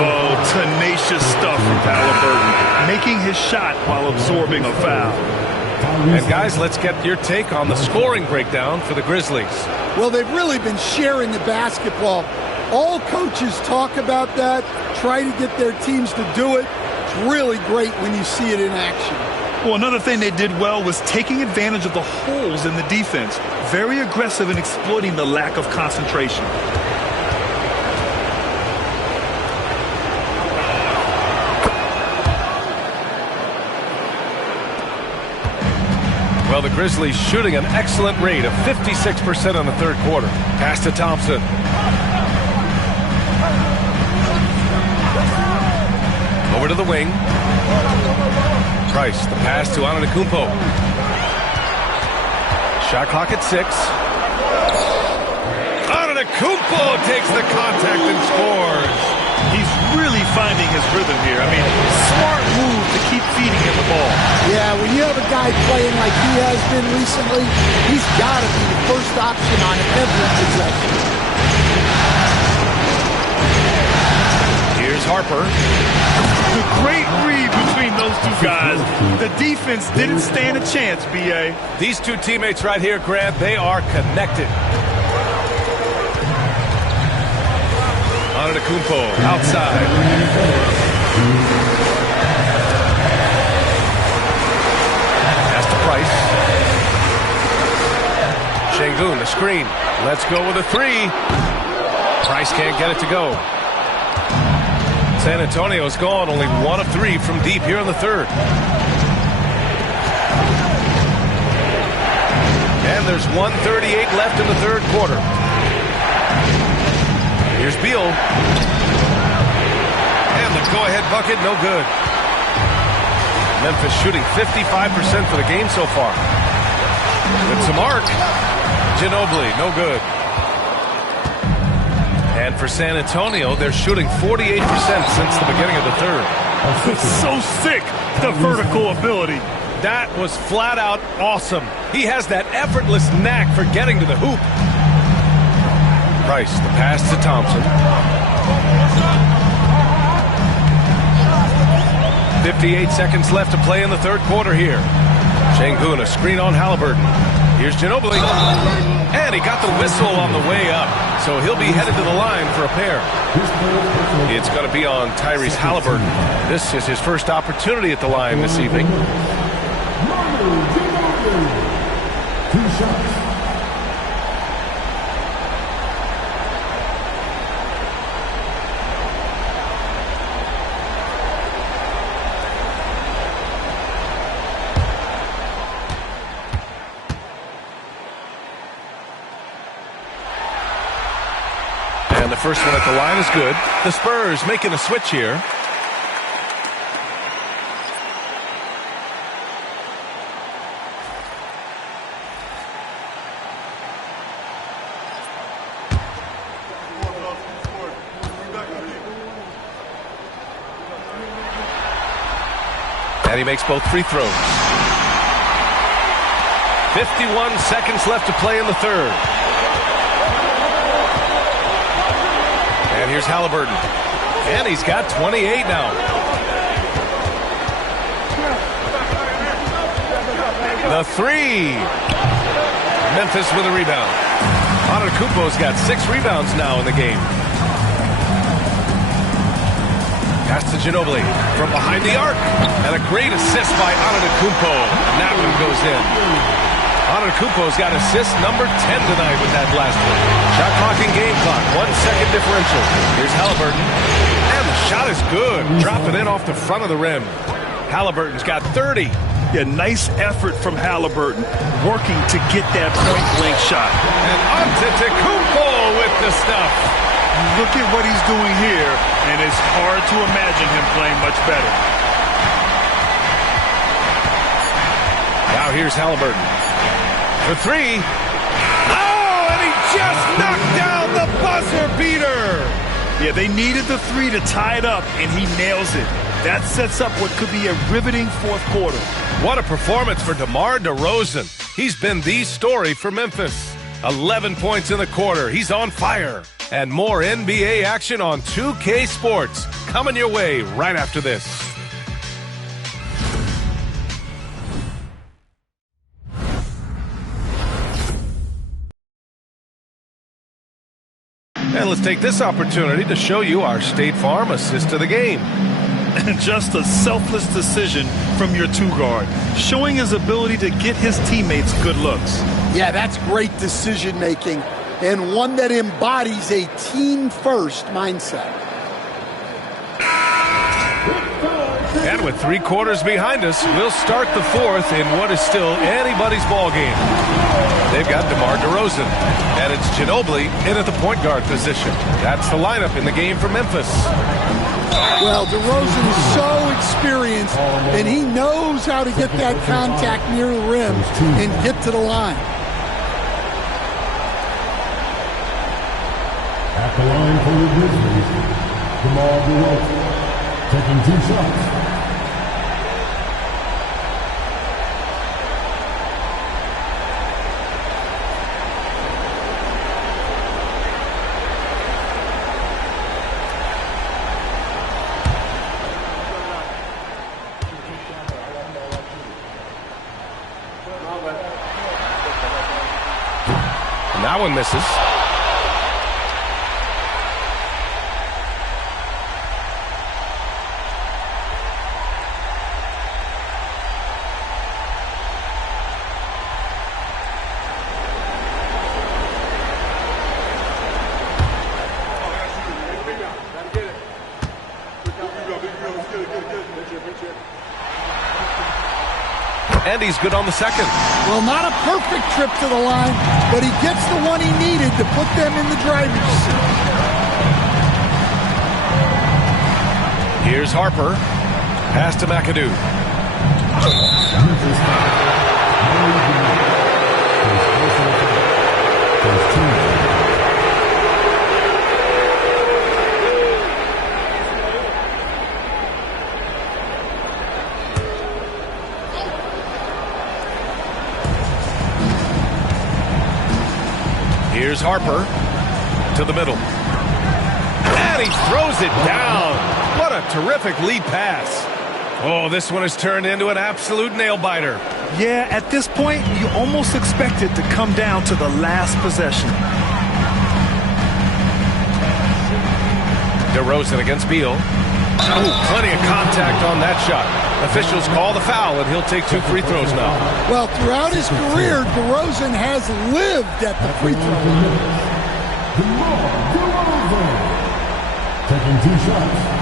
Oh, tenacious stuff from Halliburton, making his shot while absorbing a foul. And guys, let's get your take on the scoring breakdown for the Grizzlies. Well, they've really been sharing the basketball. All coaches talk about that, try to get their teams to do it. It's really great when you see it in action. Well, another thing they did well was taking advantage of the holes in the defense. Very aggressive in exploiting the lack of concentration. Well, the Grizzlies shooting an excellent rate of 56% in the third quarter. Pass to Thompson. Over to the wing. Price, the pass to Antetokounmpo. Shot clock at 6. Antetokounmpo takes the contact and scores. He's really finding his rhythm here. I mean, smart move to keep feeding him the ball. Yeah, when you have a guy playing like he has been recently, he's got to be the first option on every possession. Here's Harper. The great read between those two guys. The defense didn't stand a chance, B.A. These two teammates right here, Grant, they are connected. Antetokounmpo outside. Pass to Price. Şengün, the screen. Let's go with a 3. Price can't get it to go. San Antonio's gone, only 1 of 3 from deep here in the third. And there's 1:38 left in the third quarter. Here's Beal. And the go-ahead bucket, no good. Memphis shooting 55% for the game so far. With some arc. Ginobili, no good. And for San Antonio, they're shooting 48% since the beginning of the third. So sick, the vertical ability. That was flat out awesome. He has that effortless knack for getting to the hoop. Price, the pass to Thompson. 58 seconds left to play in the third quarter here. Şengün, a screen on Halliburton. Here's Ginobili. And he got the whistle on the way up. So he'll be headed to the line for a pair. It's going to be on Tyrese Halliburton. This is his first opportunity at the line this evening. 2 shots. And the first one at the line is good. The Spurs making a switch here. And he makes both free throws. 51 seconds left to play in the third. And here's Halliburton. And he's got 28 now. The three. Memphis with a rebound. Antetokounmpo's got 6 rebounds now in the game. Pass to Ginobili from behind the arc. And a great assist by Antetokounmpo. And that one goes in. Antetokounmpo's got assist number 10 tonight with that last one. Shot clock and game clock. 1 second differential. Here's Halliburton. And the shot is good. Drop it in off the front of the rim. Halliburton's got 30. Yeah, nice effort from Halliburton, working to get that point-blank shot. And Antetokounmpo with the stuff. Look at what he's doing here, and it's hard to imagine him playing much better. Now here's Halliburton. For 3. Oh, and he just knocked down the buzzer beater. Yeah, they needed the 3 to tie it up, and he nails it. That sets up what could be a riveting fourth quarter. What a performance for DeMar DeRozan. He's been the story for Memphis. 11 points in the quarter. He's on fire. And more NBA action on 2K Sports coming your way right after this. And let's take this opportunity to show you our State Farm assist to the game. Just a selfless decision from your 2-guard, showing his ability to get his teammates good looks. Yeah, that's great decision making, and one that embodies a team-first mindset. And with 3 quarters behind us, we'll start the fourth in what is still anybody's ball game. They've got DeMar DeRozan, and it's Ginobili in at the point guard position. That's the lineup in the game for Memphis. Well, DeRozan is so experienced, and he knows how to get that contact near the rim and get to the line. At the line for the Grizzlies, DeMar DeRozan, taking 2 shots. That one misses. And he's good on the second. Well, not a perfect trip to the line, but he gets the one he needed to put them in the driving seat. Here's Harper. Pass to McAdoo. Here's Harper to the middle. And he throws it down. What a terrific lead pass. Oh, this one has turned into an absolute nail-biter. Yeah, at this point, you almost expect it to come down to the last possession. DeRozan against Beal. Oh, plenty of contact on that shot. Officials call the foul, and he'll take 2 free throws now. Well, throughout his career, DeRozan has lived at the free throw line. Taking 2 shots.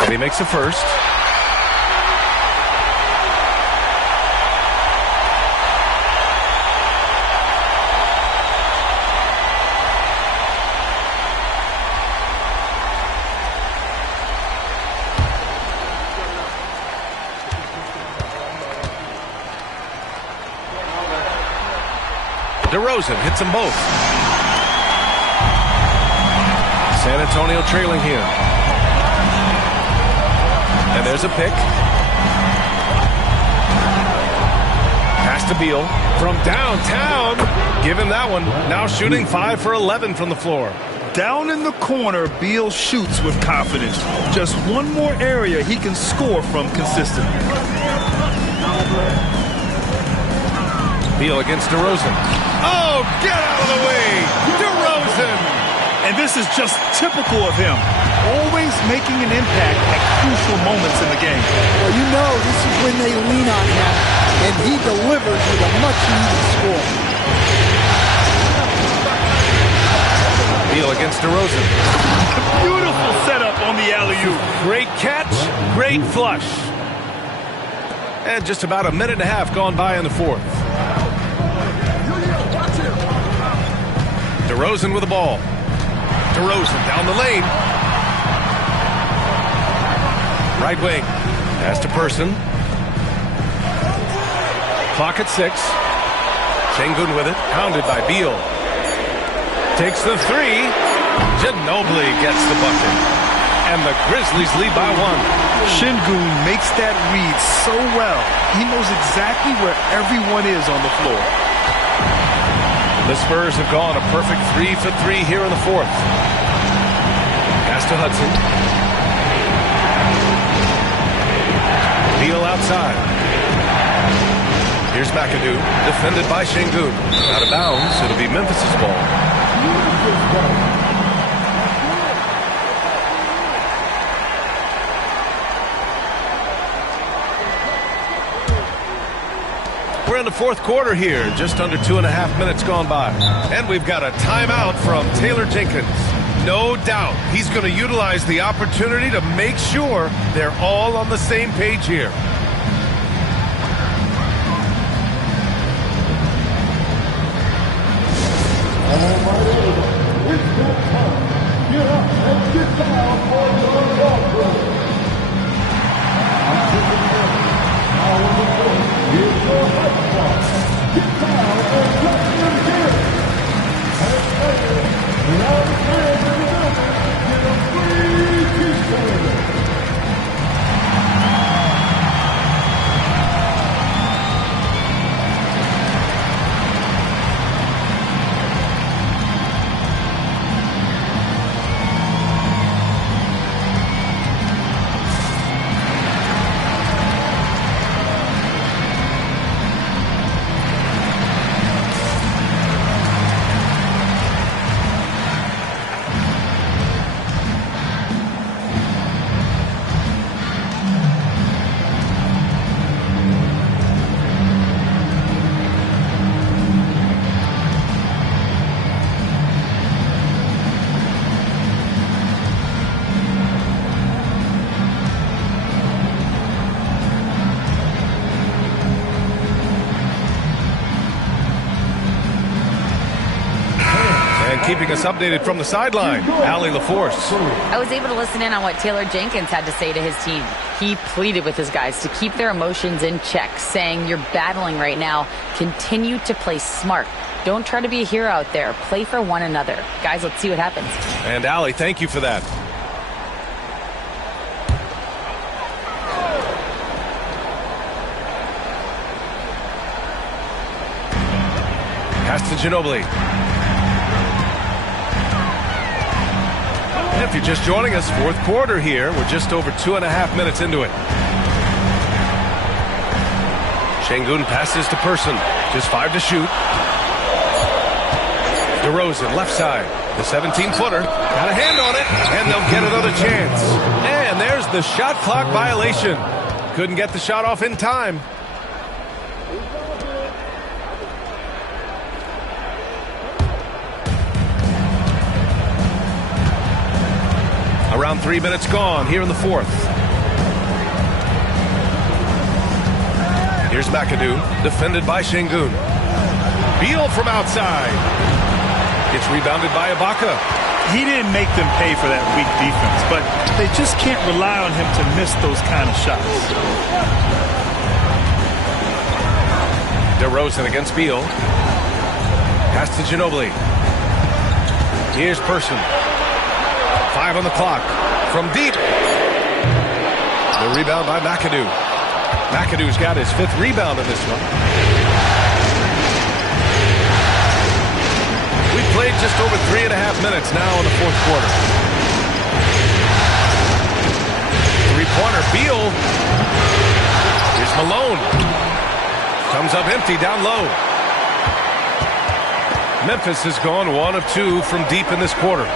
And he makes the first. DeRozan hits them both. San Antonio trailing here. And there's a pick. Pass to Beal from downtown. Give him that one. Now shooting 5 for 11 from the floor. Down in the corner, Beal shoots with confidence. Just one more area he can score from consistently. Beal against DeRozan. Oh, get out of the way! DeRozan! And this is just typical of him. Always making an impact at crucial moments in the game. Well, you know this is when they lean on him, and he delivers with a much-needed score. Beal against DeRozan. Beautiful setup on the alley-oop. Great catch, great flush. And just about a minute and a half gone by in the fourth. DeRozan with the ball. DeRozan down the lane. Right wing. Pass to Person. Clock at 6. Sengun with it. Pounded by Beal. Takes the 3. Ginobili gets the bucket. And the Grizzlies lead by 1. Sengun makes that read so well. He knows exactly where everyone is on the floor. The Spurs have gone a perfect 3 for 3 here in the fourth. Pass to Hudson. Beal outside. Here's McAdoo, defended by Sengun. Out of bounds, it'll be Memphis' ball. We're in the fourth quarter here, just under 2.5 minutes gone by. And we've got a timeout from Taylor Jenkins. No doubt he's going to utilize the opportunity to make sure they're all on the same page here. Get up and get down for your walk. Now on the court, here's your high spot. Get down and let him hit. And later, now the fans in the building get a free t-shirt. Keeping us updated from the sideline, Allie LaForce. I was able to listen in on what Taylor Jenkins had to say to his team. He pleaded with his guys to keep their emotions in check, saying, "You're battling right now. Continue to play smart. Don't try to be a hero out there. Play for one another." Guys, let's see what happens. And Allie, thank you for that. Pass to Ginobili. If you're just joining us, fourth quarter here. We're just over 2.5 minutes into it. Şengün passes to Person. Just 5 to shoot. DeRozan, left side. The 17-footer. Got a hand on it. And they'll get another chance. And there's the shot clock violation. Couldn't get the shot off in time. Around 3 minutes gone here in the fourth. Here's McAdoo, defended by Şengün. Beal from outside. Gets rebounded by Ibaka. He didn't make them pay for that weak defense, but they just can't rely on him to miss those kind of shots. DeRozan against Beal. Pass to Ginobili. Here's Person. 5 on the clock. From deep. The rebound by McAdoo. McAdoo's got his 5th rebound in this one. We've played just over 3.5 minutes now in the fourth quarter. Three-pointer, Beal. Here's Malone. Comes up empty down low. Memphis has gone 1 of 2 from deep in this quarter.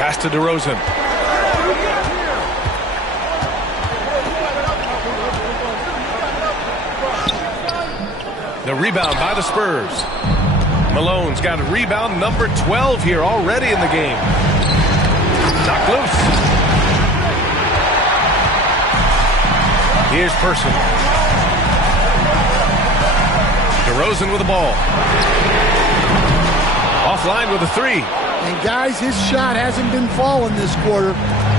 Pass to DeRozan. The rebound by the Spurs. Malone's got a rebound number 12 here already in the game. Knocked loose. Here's Person. DeRozan with the ball. Offline with a 3. And guys, his shot hasn't been falling this quarter.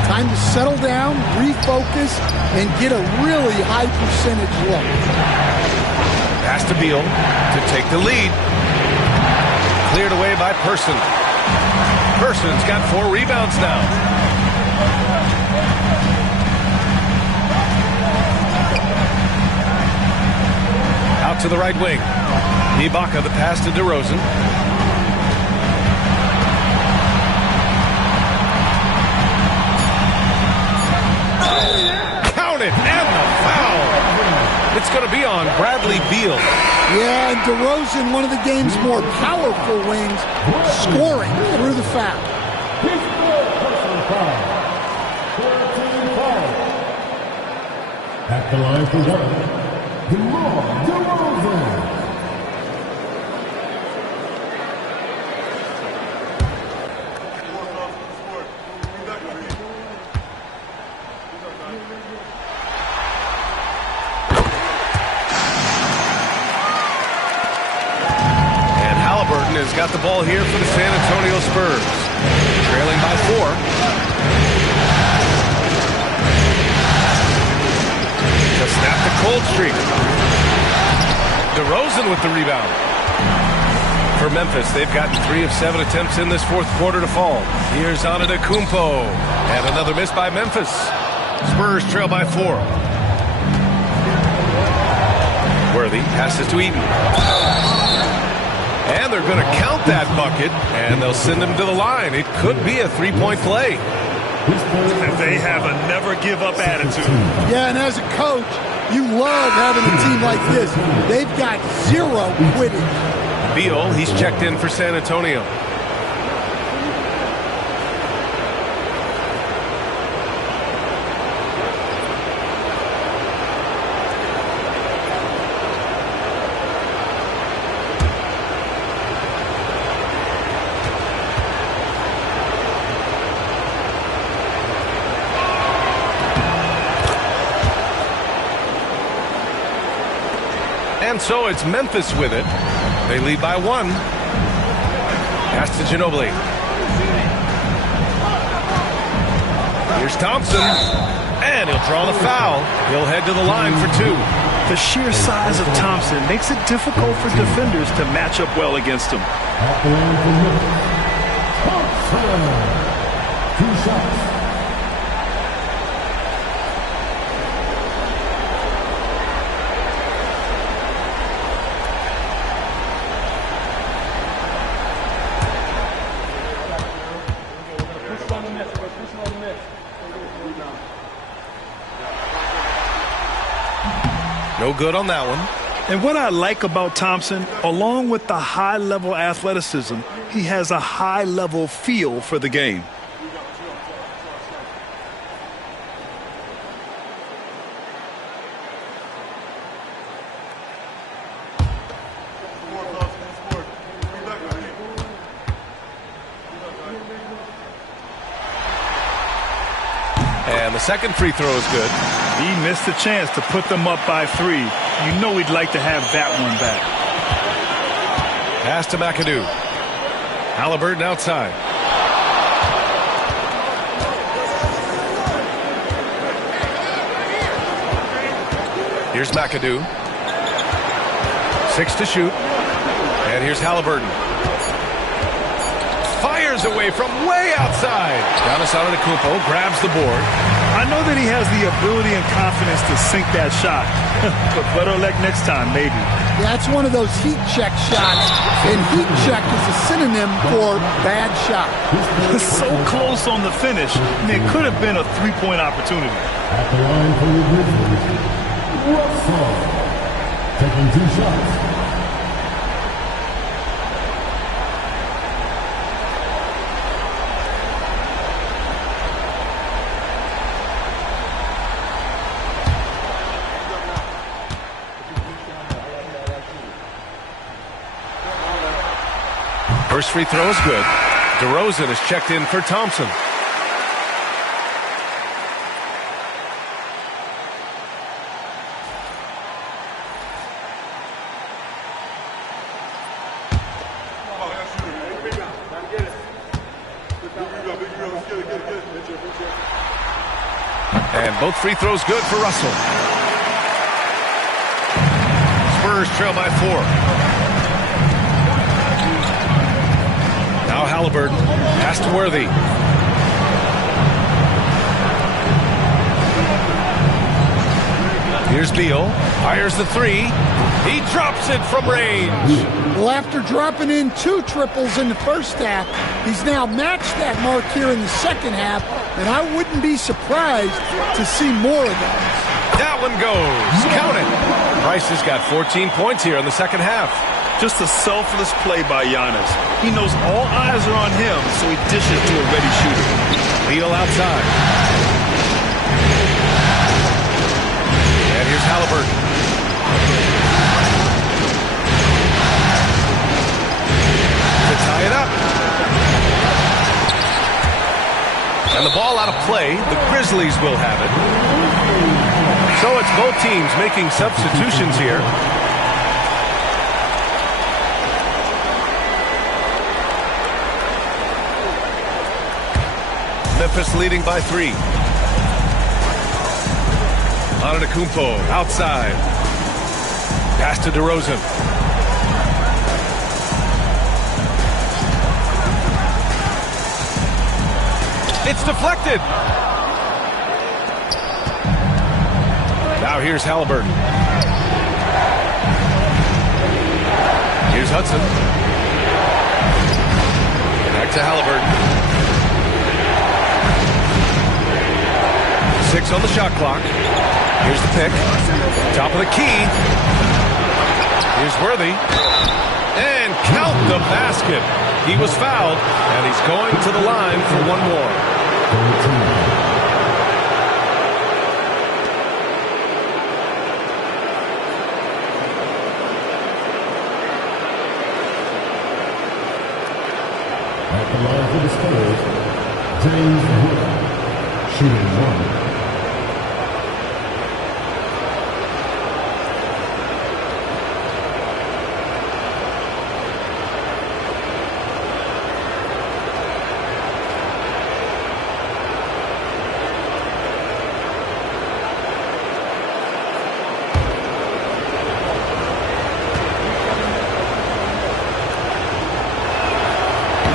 Time to settle down, refocus, and get a really high percentage look. Pass to Beal to take the lead. Cleared away by Person. Person's got 4 rebounds now. Out to the right wing. Ibaka, the pass to DeRozan. Count it, and the foul. It's going to be on Bradley Beal. Yeah, and DeRozan, one of the game's more powerful wings, scoring through the foul. At the line for one, DeRozan. Has got the ball here for the San Antonio Spurs. Trailing by 4. To snap the cold streak. DeRozan with the rebound. For Memphis, they've gotten 3 of 7 attempts in this fourth quarter to fall. Here's Antetokounmpo. And another miss by Memphis. Spurs trail by 4. Worthy passes to Eaton. And they're going to count that bucket, and they'll send him to the line. It could be a 3-point play. They have a never-give-up attitude. Yeah, and as a coach, you love having a team like this. They've got 0 quitting. Beal, he's checked in for San Antonio. And so it's Memphis with it. They lead by 1. Pass to Ginobili. Here's Thompson. And he'll draw the foul. He'll head to the line for 2. The sheer size of Thompson makes it difficult for defenders to match up well against him. Thompson. 2 shots. good on that one. And what I like about Thompson, along with the high-level athleticism, he has a high-level feel for the game. And the second free throw is good. He missed a chance to put them up by 3. You know he'd like to have that one back. Pass to McAdoo. Halliburton outside. Here's McAdoo. 6 to shoot. And here's Halliburton. Fires away from way outside. Giannis Antetokounmpo grabs the board. I know that he has the ability and confidence to sink that shot. But better luck next time, maybe. That's one of those heat check shots. And heat check is a synonym for bad shot. So close on the finish. I mean, it could have been a 3-point opportunity. At the line for the Grizzlies, Russell, taking 2 shots. First free throw is good. DeRozan is checked in for Thompson. And both free throws good for Russell. Spurs trail by 4. Now Halliburton, pass to Worthy. Here's Beal, fires the 3. He drops it from range. Well, after dropping in 2 triples in the first half, he's now matched that mark here in the second half, and I wouldn't be surprised to see more of those. That one goes. Count it. Price has got 14 points here in the second half. Just a selfless play by Giannis. He knows all eyes are on him, so he dishes to a ready shooter. Beal outside. And here's Halliburton. To tie it up. And the ball out of play. The Grizzlies will have it. So it's both teams making substitutions here. Memphis leading by 3. Antetokounmpo outside. Pass to DeRozan. It's deflected. Now here's Halliburton. Here's Hudson. Back to Halliburton. 6 on the shot clock. Here's the pick. Top of the key. Here's Worthy. And count the basket. He was fouled, and he's going to the line for one more. At the line for the Spurs, James Wood, shooting 1.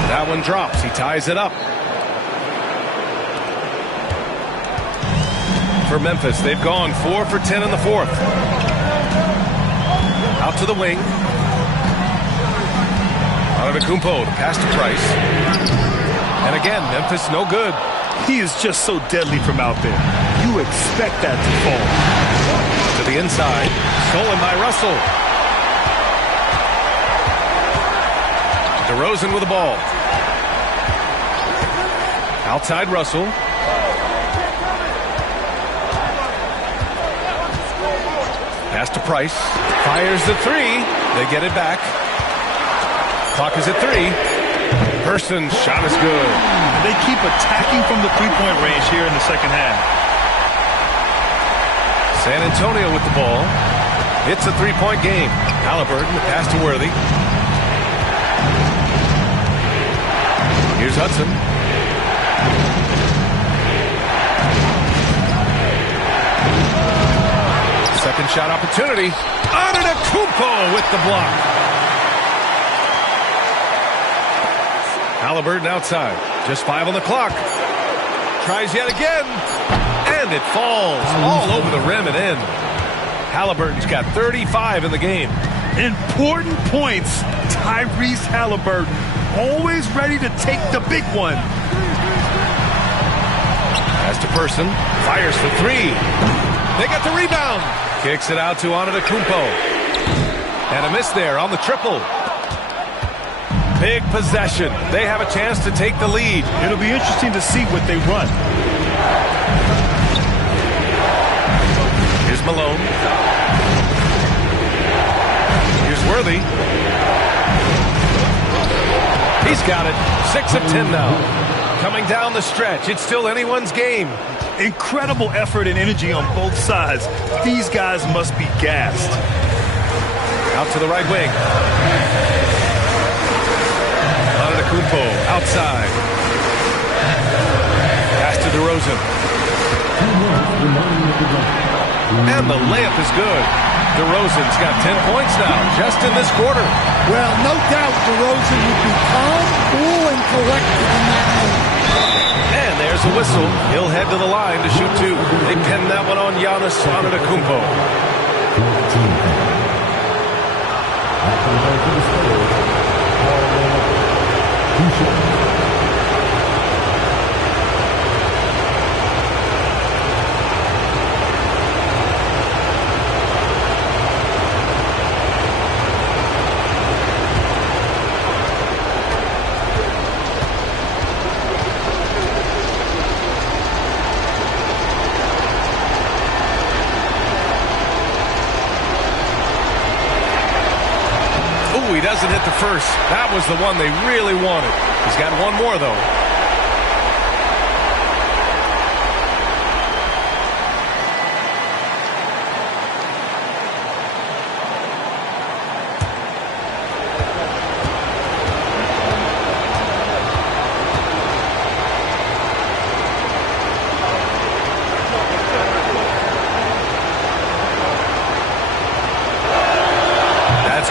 That one drops. He ties it up. For Memphis, they've gone 4 for 10 in the fourth. Out to the wing. Antetokounmpo to pass to Price. And again, Memphis no good. He is just so deadly from out there. You expect that to fall. To the inside. Stolen by Russell. DeRozan with the ball. Outside Russell. Pass to Price. Fires the three. They get it back. Clock is at 3. Person's shot is good. They keep attacking from the three-point range here in the second half. San Antonio with the ball. It's a three-point game. Halliburton, the pass to Worthy. Here's Hudson. Second shot opportunity. Antetokounmpo with the block. Halliburton outside. Just 5 on the clock. Tries yet again. And it falls all over the rim and in. Halliburton's got 35 in the game. Important points. Tyrese Halliburton. Always ready to take the big one. Pass to Person. Fires for 3. They got the rebound. Kicks it out to Antetokounmpo. And a miss there on the triple. Big possession. They have a chance to take the lead. It'll be interesting to see what they run. Here's Malone. Here's Worthy. He's got it. 6 of 10 now. Coming down the stretch. It's still anyone's game. Incredible effort and energy on both sides. These guys must be gassed. Out to the right wing. Antetokounmpo outside. Pass to DeRozan. And the layup is good. DeRozan's got 10 points now, just in this quarter. Well, no doubt DeRozan would be calm, cool, and collected in that moment. And there's a whistle. He'll head to the line to shoot 2. They pin that one on Giannis Antetokounmpo. He doesn't hit the first. That was the one they really wanted. He's got one more, though.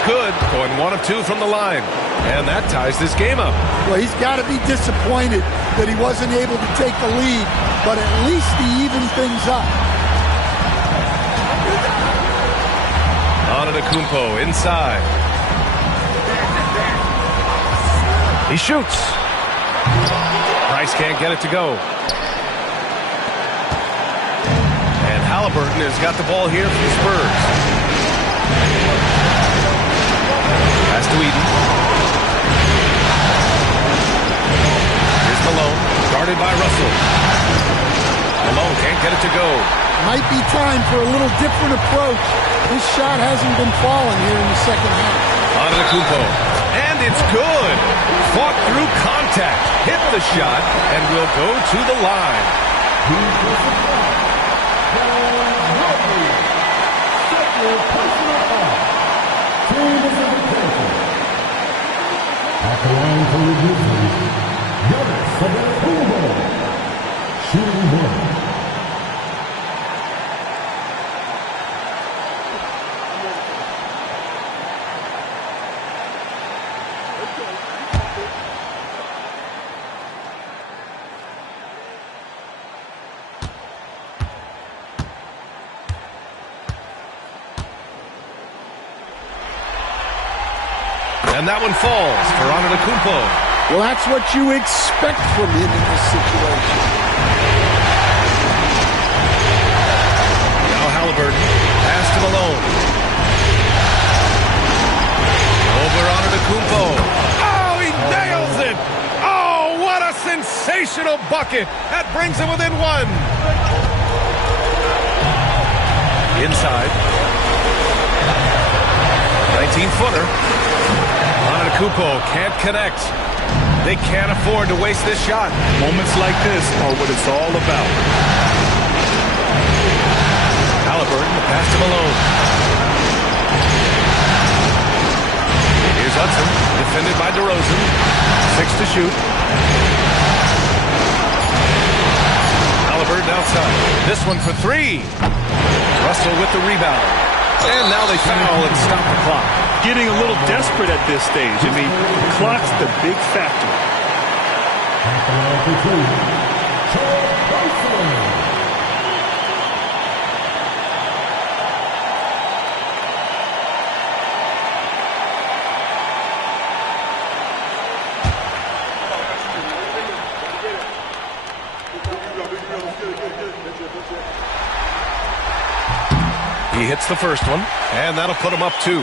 Good, going 1 of 2 from the line. And that ties this game up. Well, he's got to be disappointed that he wasn't able to take the lead, but at least he evened things up. Antetokounmpo inside. He shoots. Price can't get it to go. And Halliburton has got the ball here for the Spurs. Pass to Eden. Here's Malone, guarded by Russell. Malone can't get it to go. Might be time for a little different approach. This shot hasn't been falling here in the second half. Antetokounmpo. And it's good. Fought through contact. Hit the shot and will go to the line. At the line for the Grizzlies, Giannis Antetokounmpo, shooting 1. And that one falls for Antetokounmpo. Well, that's what you expect from him in this situation. Now Halliburton. Pass to Malone. Over on Antetokounmpo. Oh, he nails it! Oh, what a sensational bucket! That brings him within one. Inside. 19-footer. Antetokounmpo can't connect. They can't afford to waste this shot. Moments like this are what it's all about. Halliburton, the pass to Malone. Here's Hudson, defended by DeRozan. 6 to shoot. Halliburton outside. This one for 3. Russell with the rebound. And now they foul and stop the clock. Getting a little desperate at this stage. I mean, the clock's the big factor. He hits the first one, and that'll put him up 2.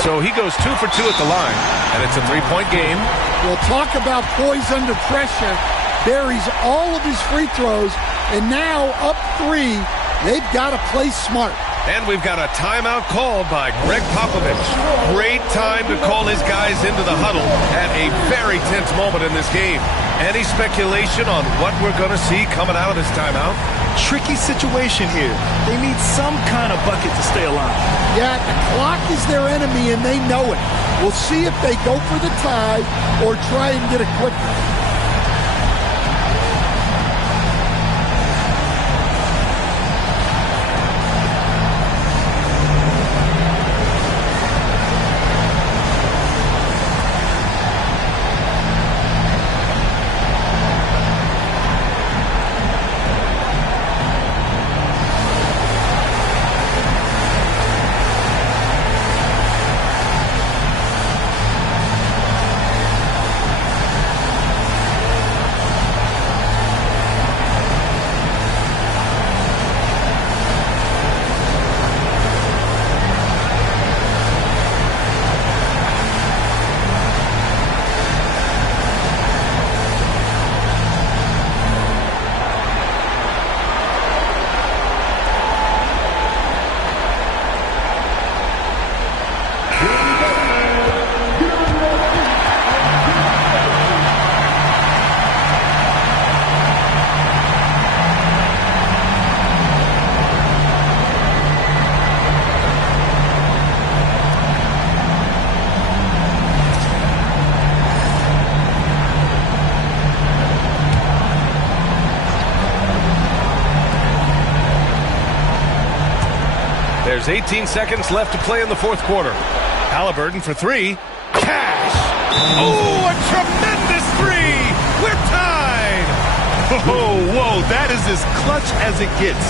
So he goes 2 for 2 at the line, and it's a 3-point game. Well, talk about poise under pressure. Buries all of his free throws, and now up 3. They've got to play smart. And we've got a timeout called by Greg Popovich. Great time to call his guys into the huddle at a very tense moment in this game. Any speculation on what we're going to see coming out of this timeout? Tricky situation here. They need some kind of bucket to stay alive. Yeah, the clock is their enemy, and they know it. We'll see if they go for the tie or try and get a quick one. There's 18 seconds left to play in the fourth quarter. Halliburton for 3. Cash! Oh, a tremendous 3! We're tied! Oh, whoa, that is as clutch as it gets.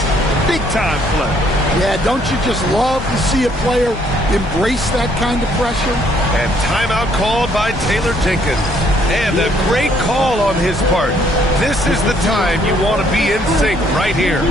Big time play. Yeah, don't you just love to see a player embrace that kind of pressure? And timeout called by Taylor Jenkins. And a great call on his part. This is the time you want to be in sync right here.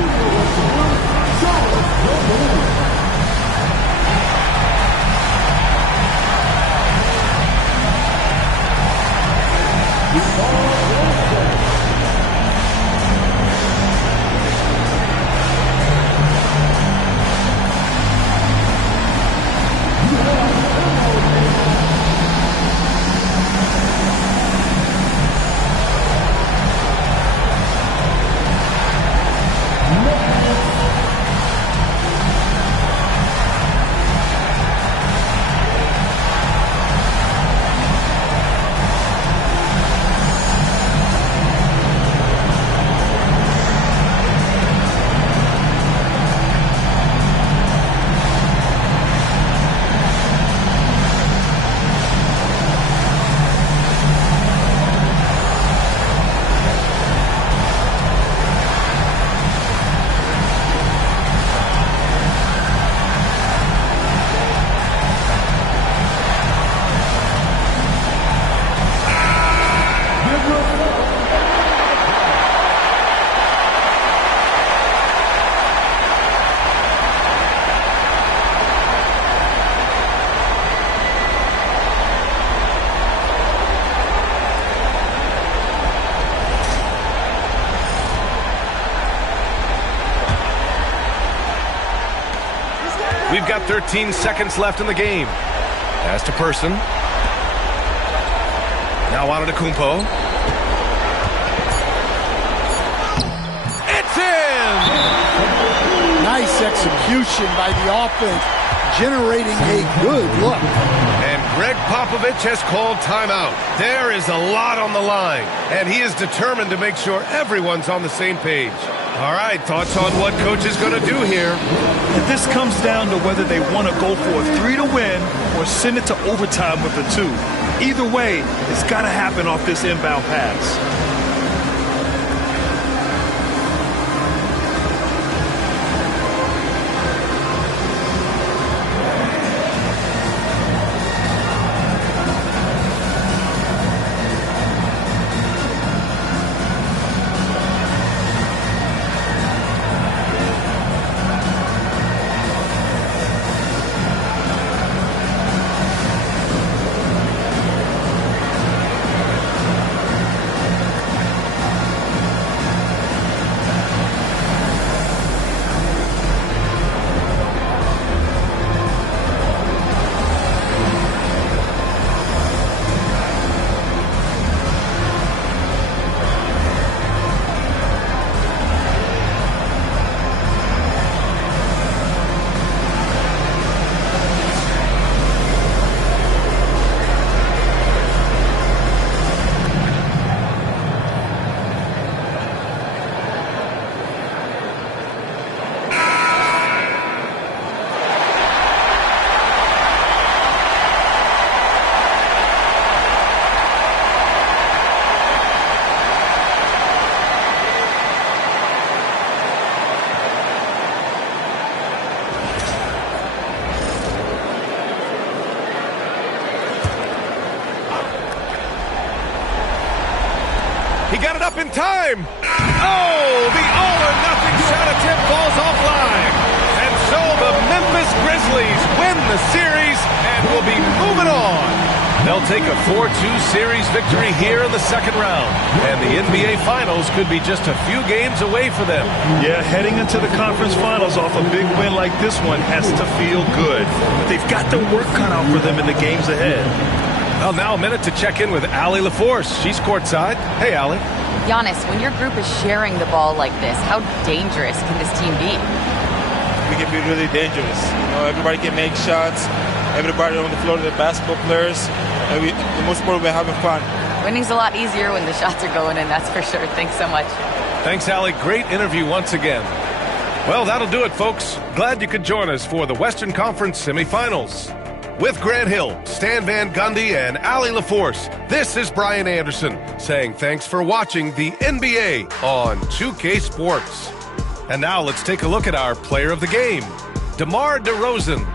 We've got 13 seconds left in the game. Pass to Person. Now on to Kumpo. It's in! Nice execution by the offense, generating a good look. And Greg Popovich has called timeout. There is a lot on the line, and he is determined to make sure everyone's on the same page. All right, thoughts on what coach is going to do here? This comes down to whether they want to go for a 3 to win or send it to overtime with a 2. Either way, it's got to happen off this inbound pass. He got it up in time. Oh, the all-or-nothing shot attempt falls offline. And so the Memphis Grizzlies win the series and will be moving on. They'll take a 4-2 series victory here in the second round. And the NBA Finals could be just a few games away for them. Yeah, heading into the conference finals off a big win like this one has to feel good. But they've got their work cut out for them in the games ahead. Well, now a minute to check in with Allie LaForce. She's courtside. Hey, Allie. Giannis, when your group is sharing the ball like this, how dangerous can this team be? We can be really dangerous. Everybody can make shots. Everybody on the floor, the basketball players. And the most important, we're having fun. Winning's a lot easier when the shots are going in, that's for sure. Thanks so much. Thanks, Allie. Great interview once again. Well, that'll do it, folks. Glad you could join us for the Western Conference semifinals. With Grant Hill, Stan Van Gundy, and Allie LaForce, this is Brian Anderson saying thanks for watching the NBA on 2K Sports. And now let's take a look at our player of the game, DeMar DeRozan.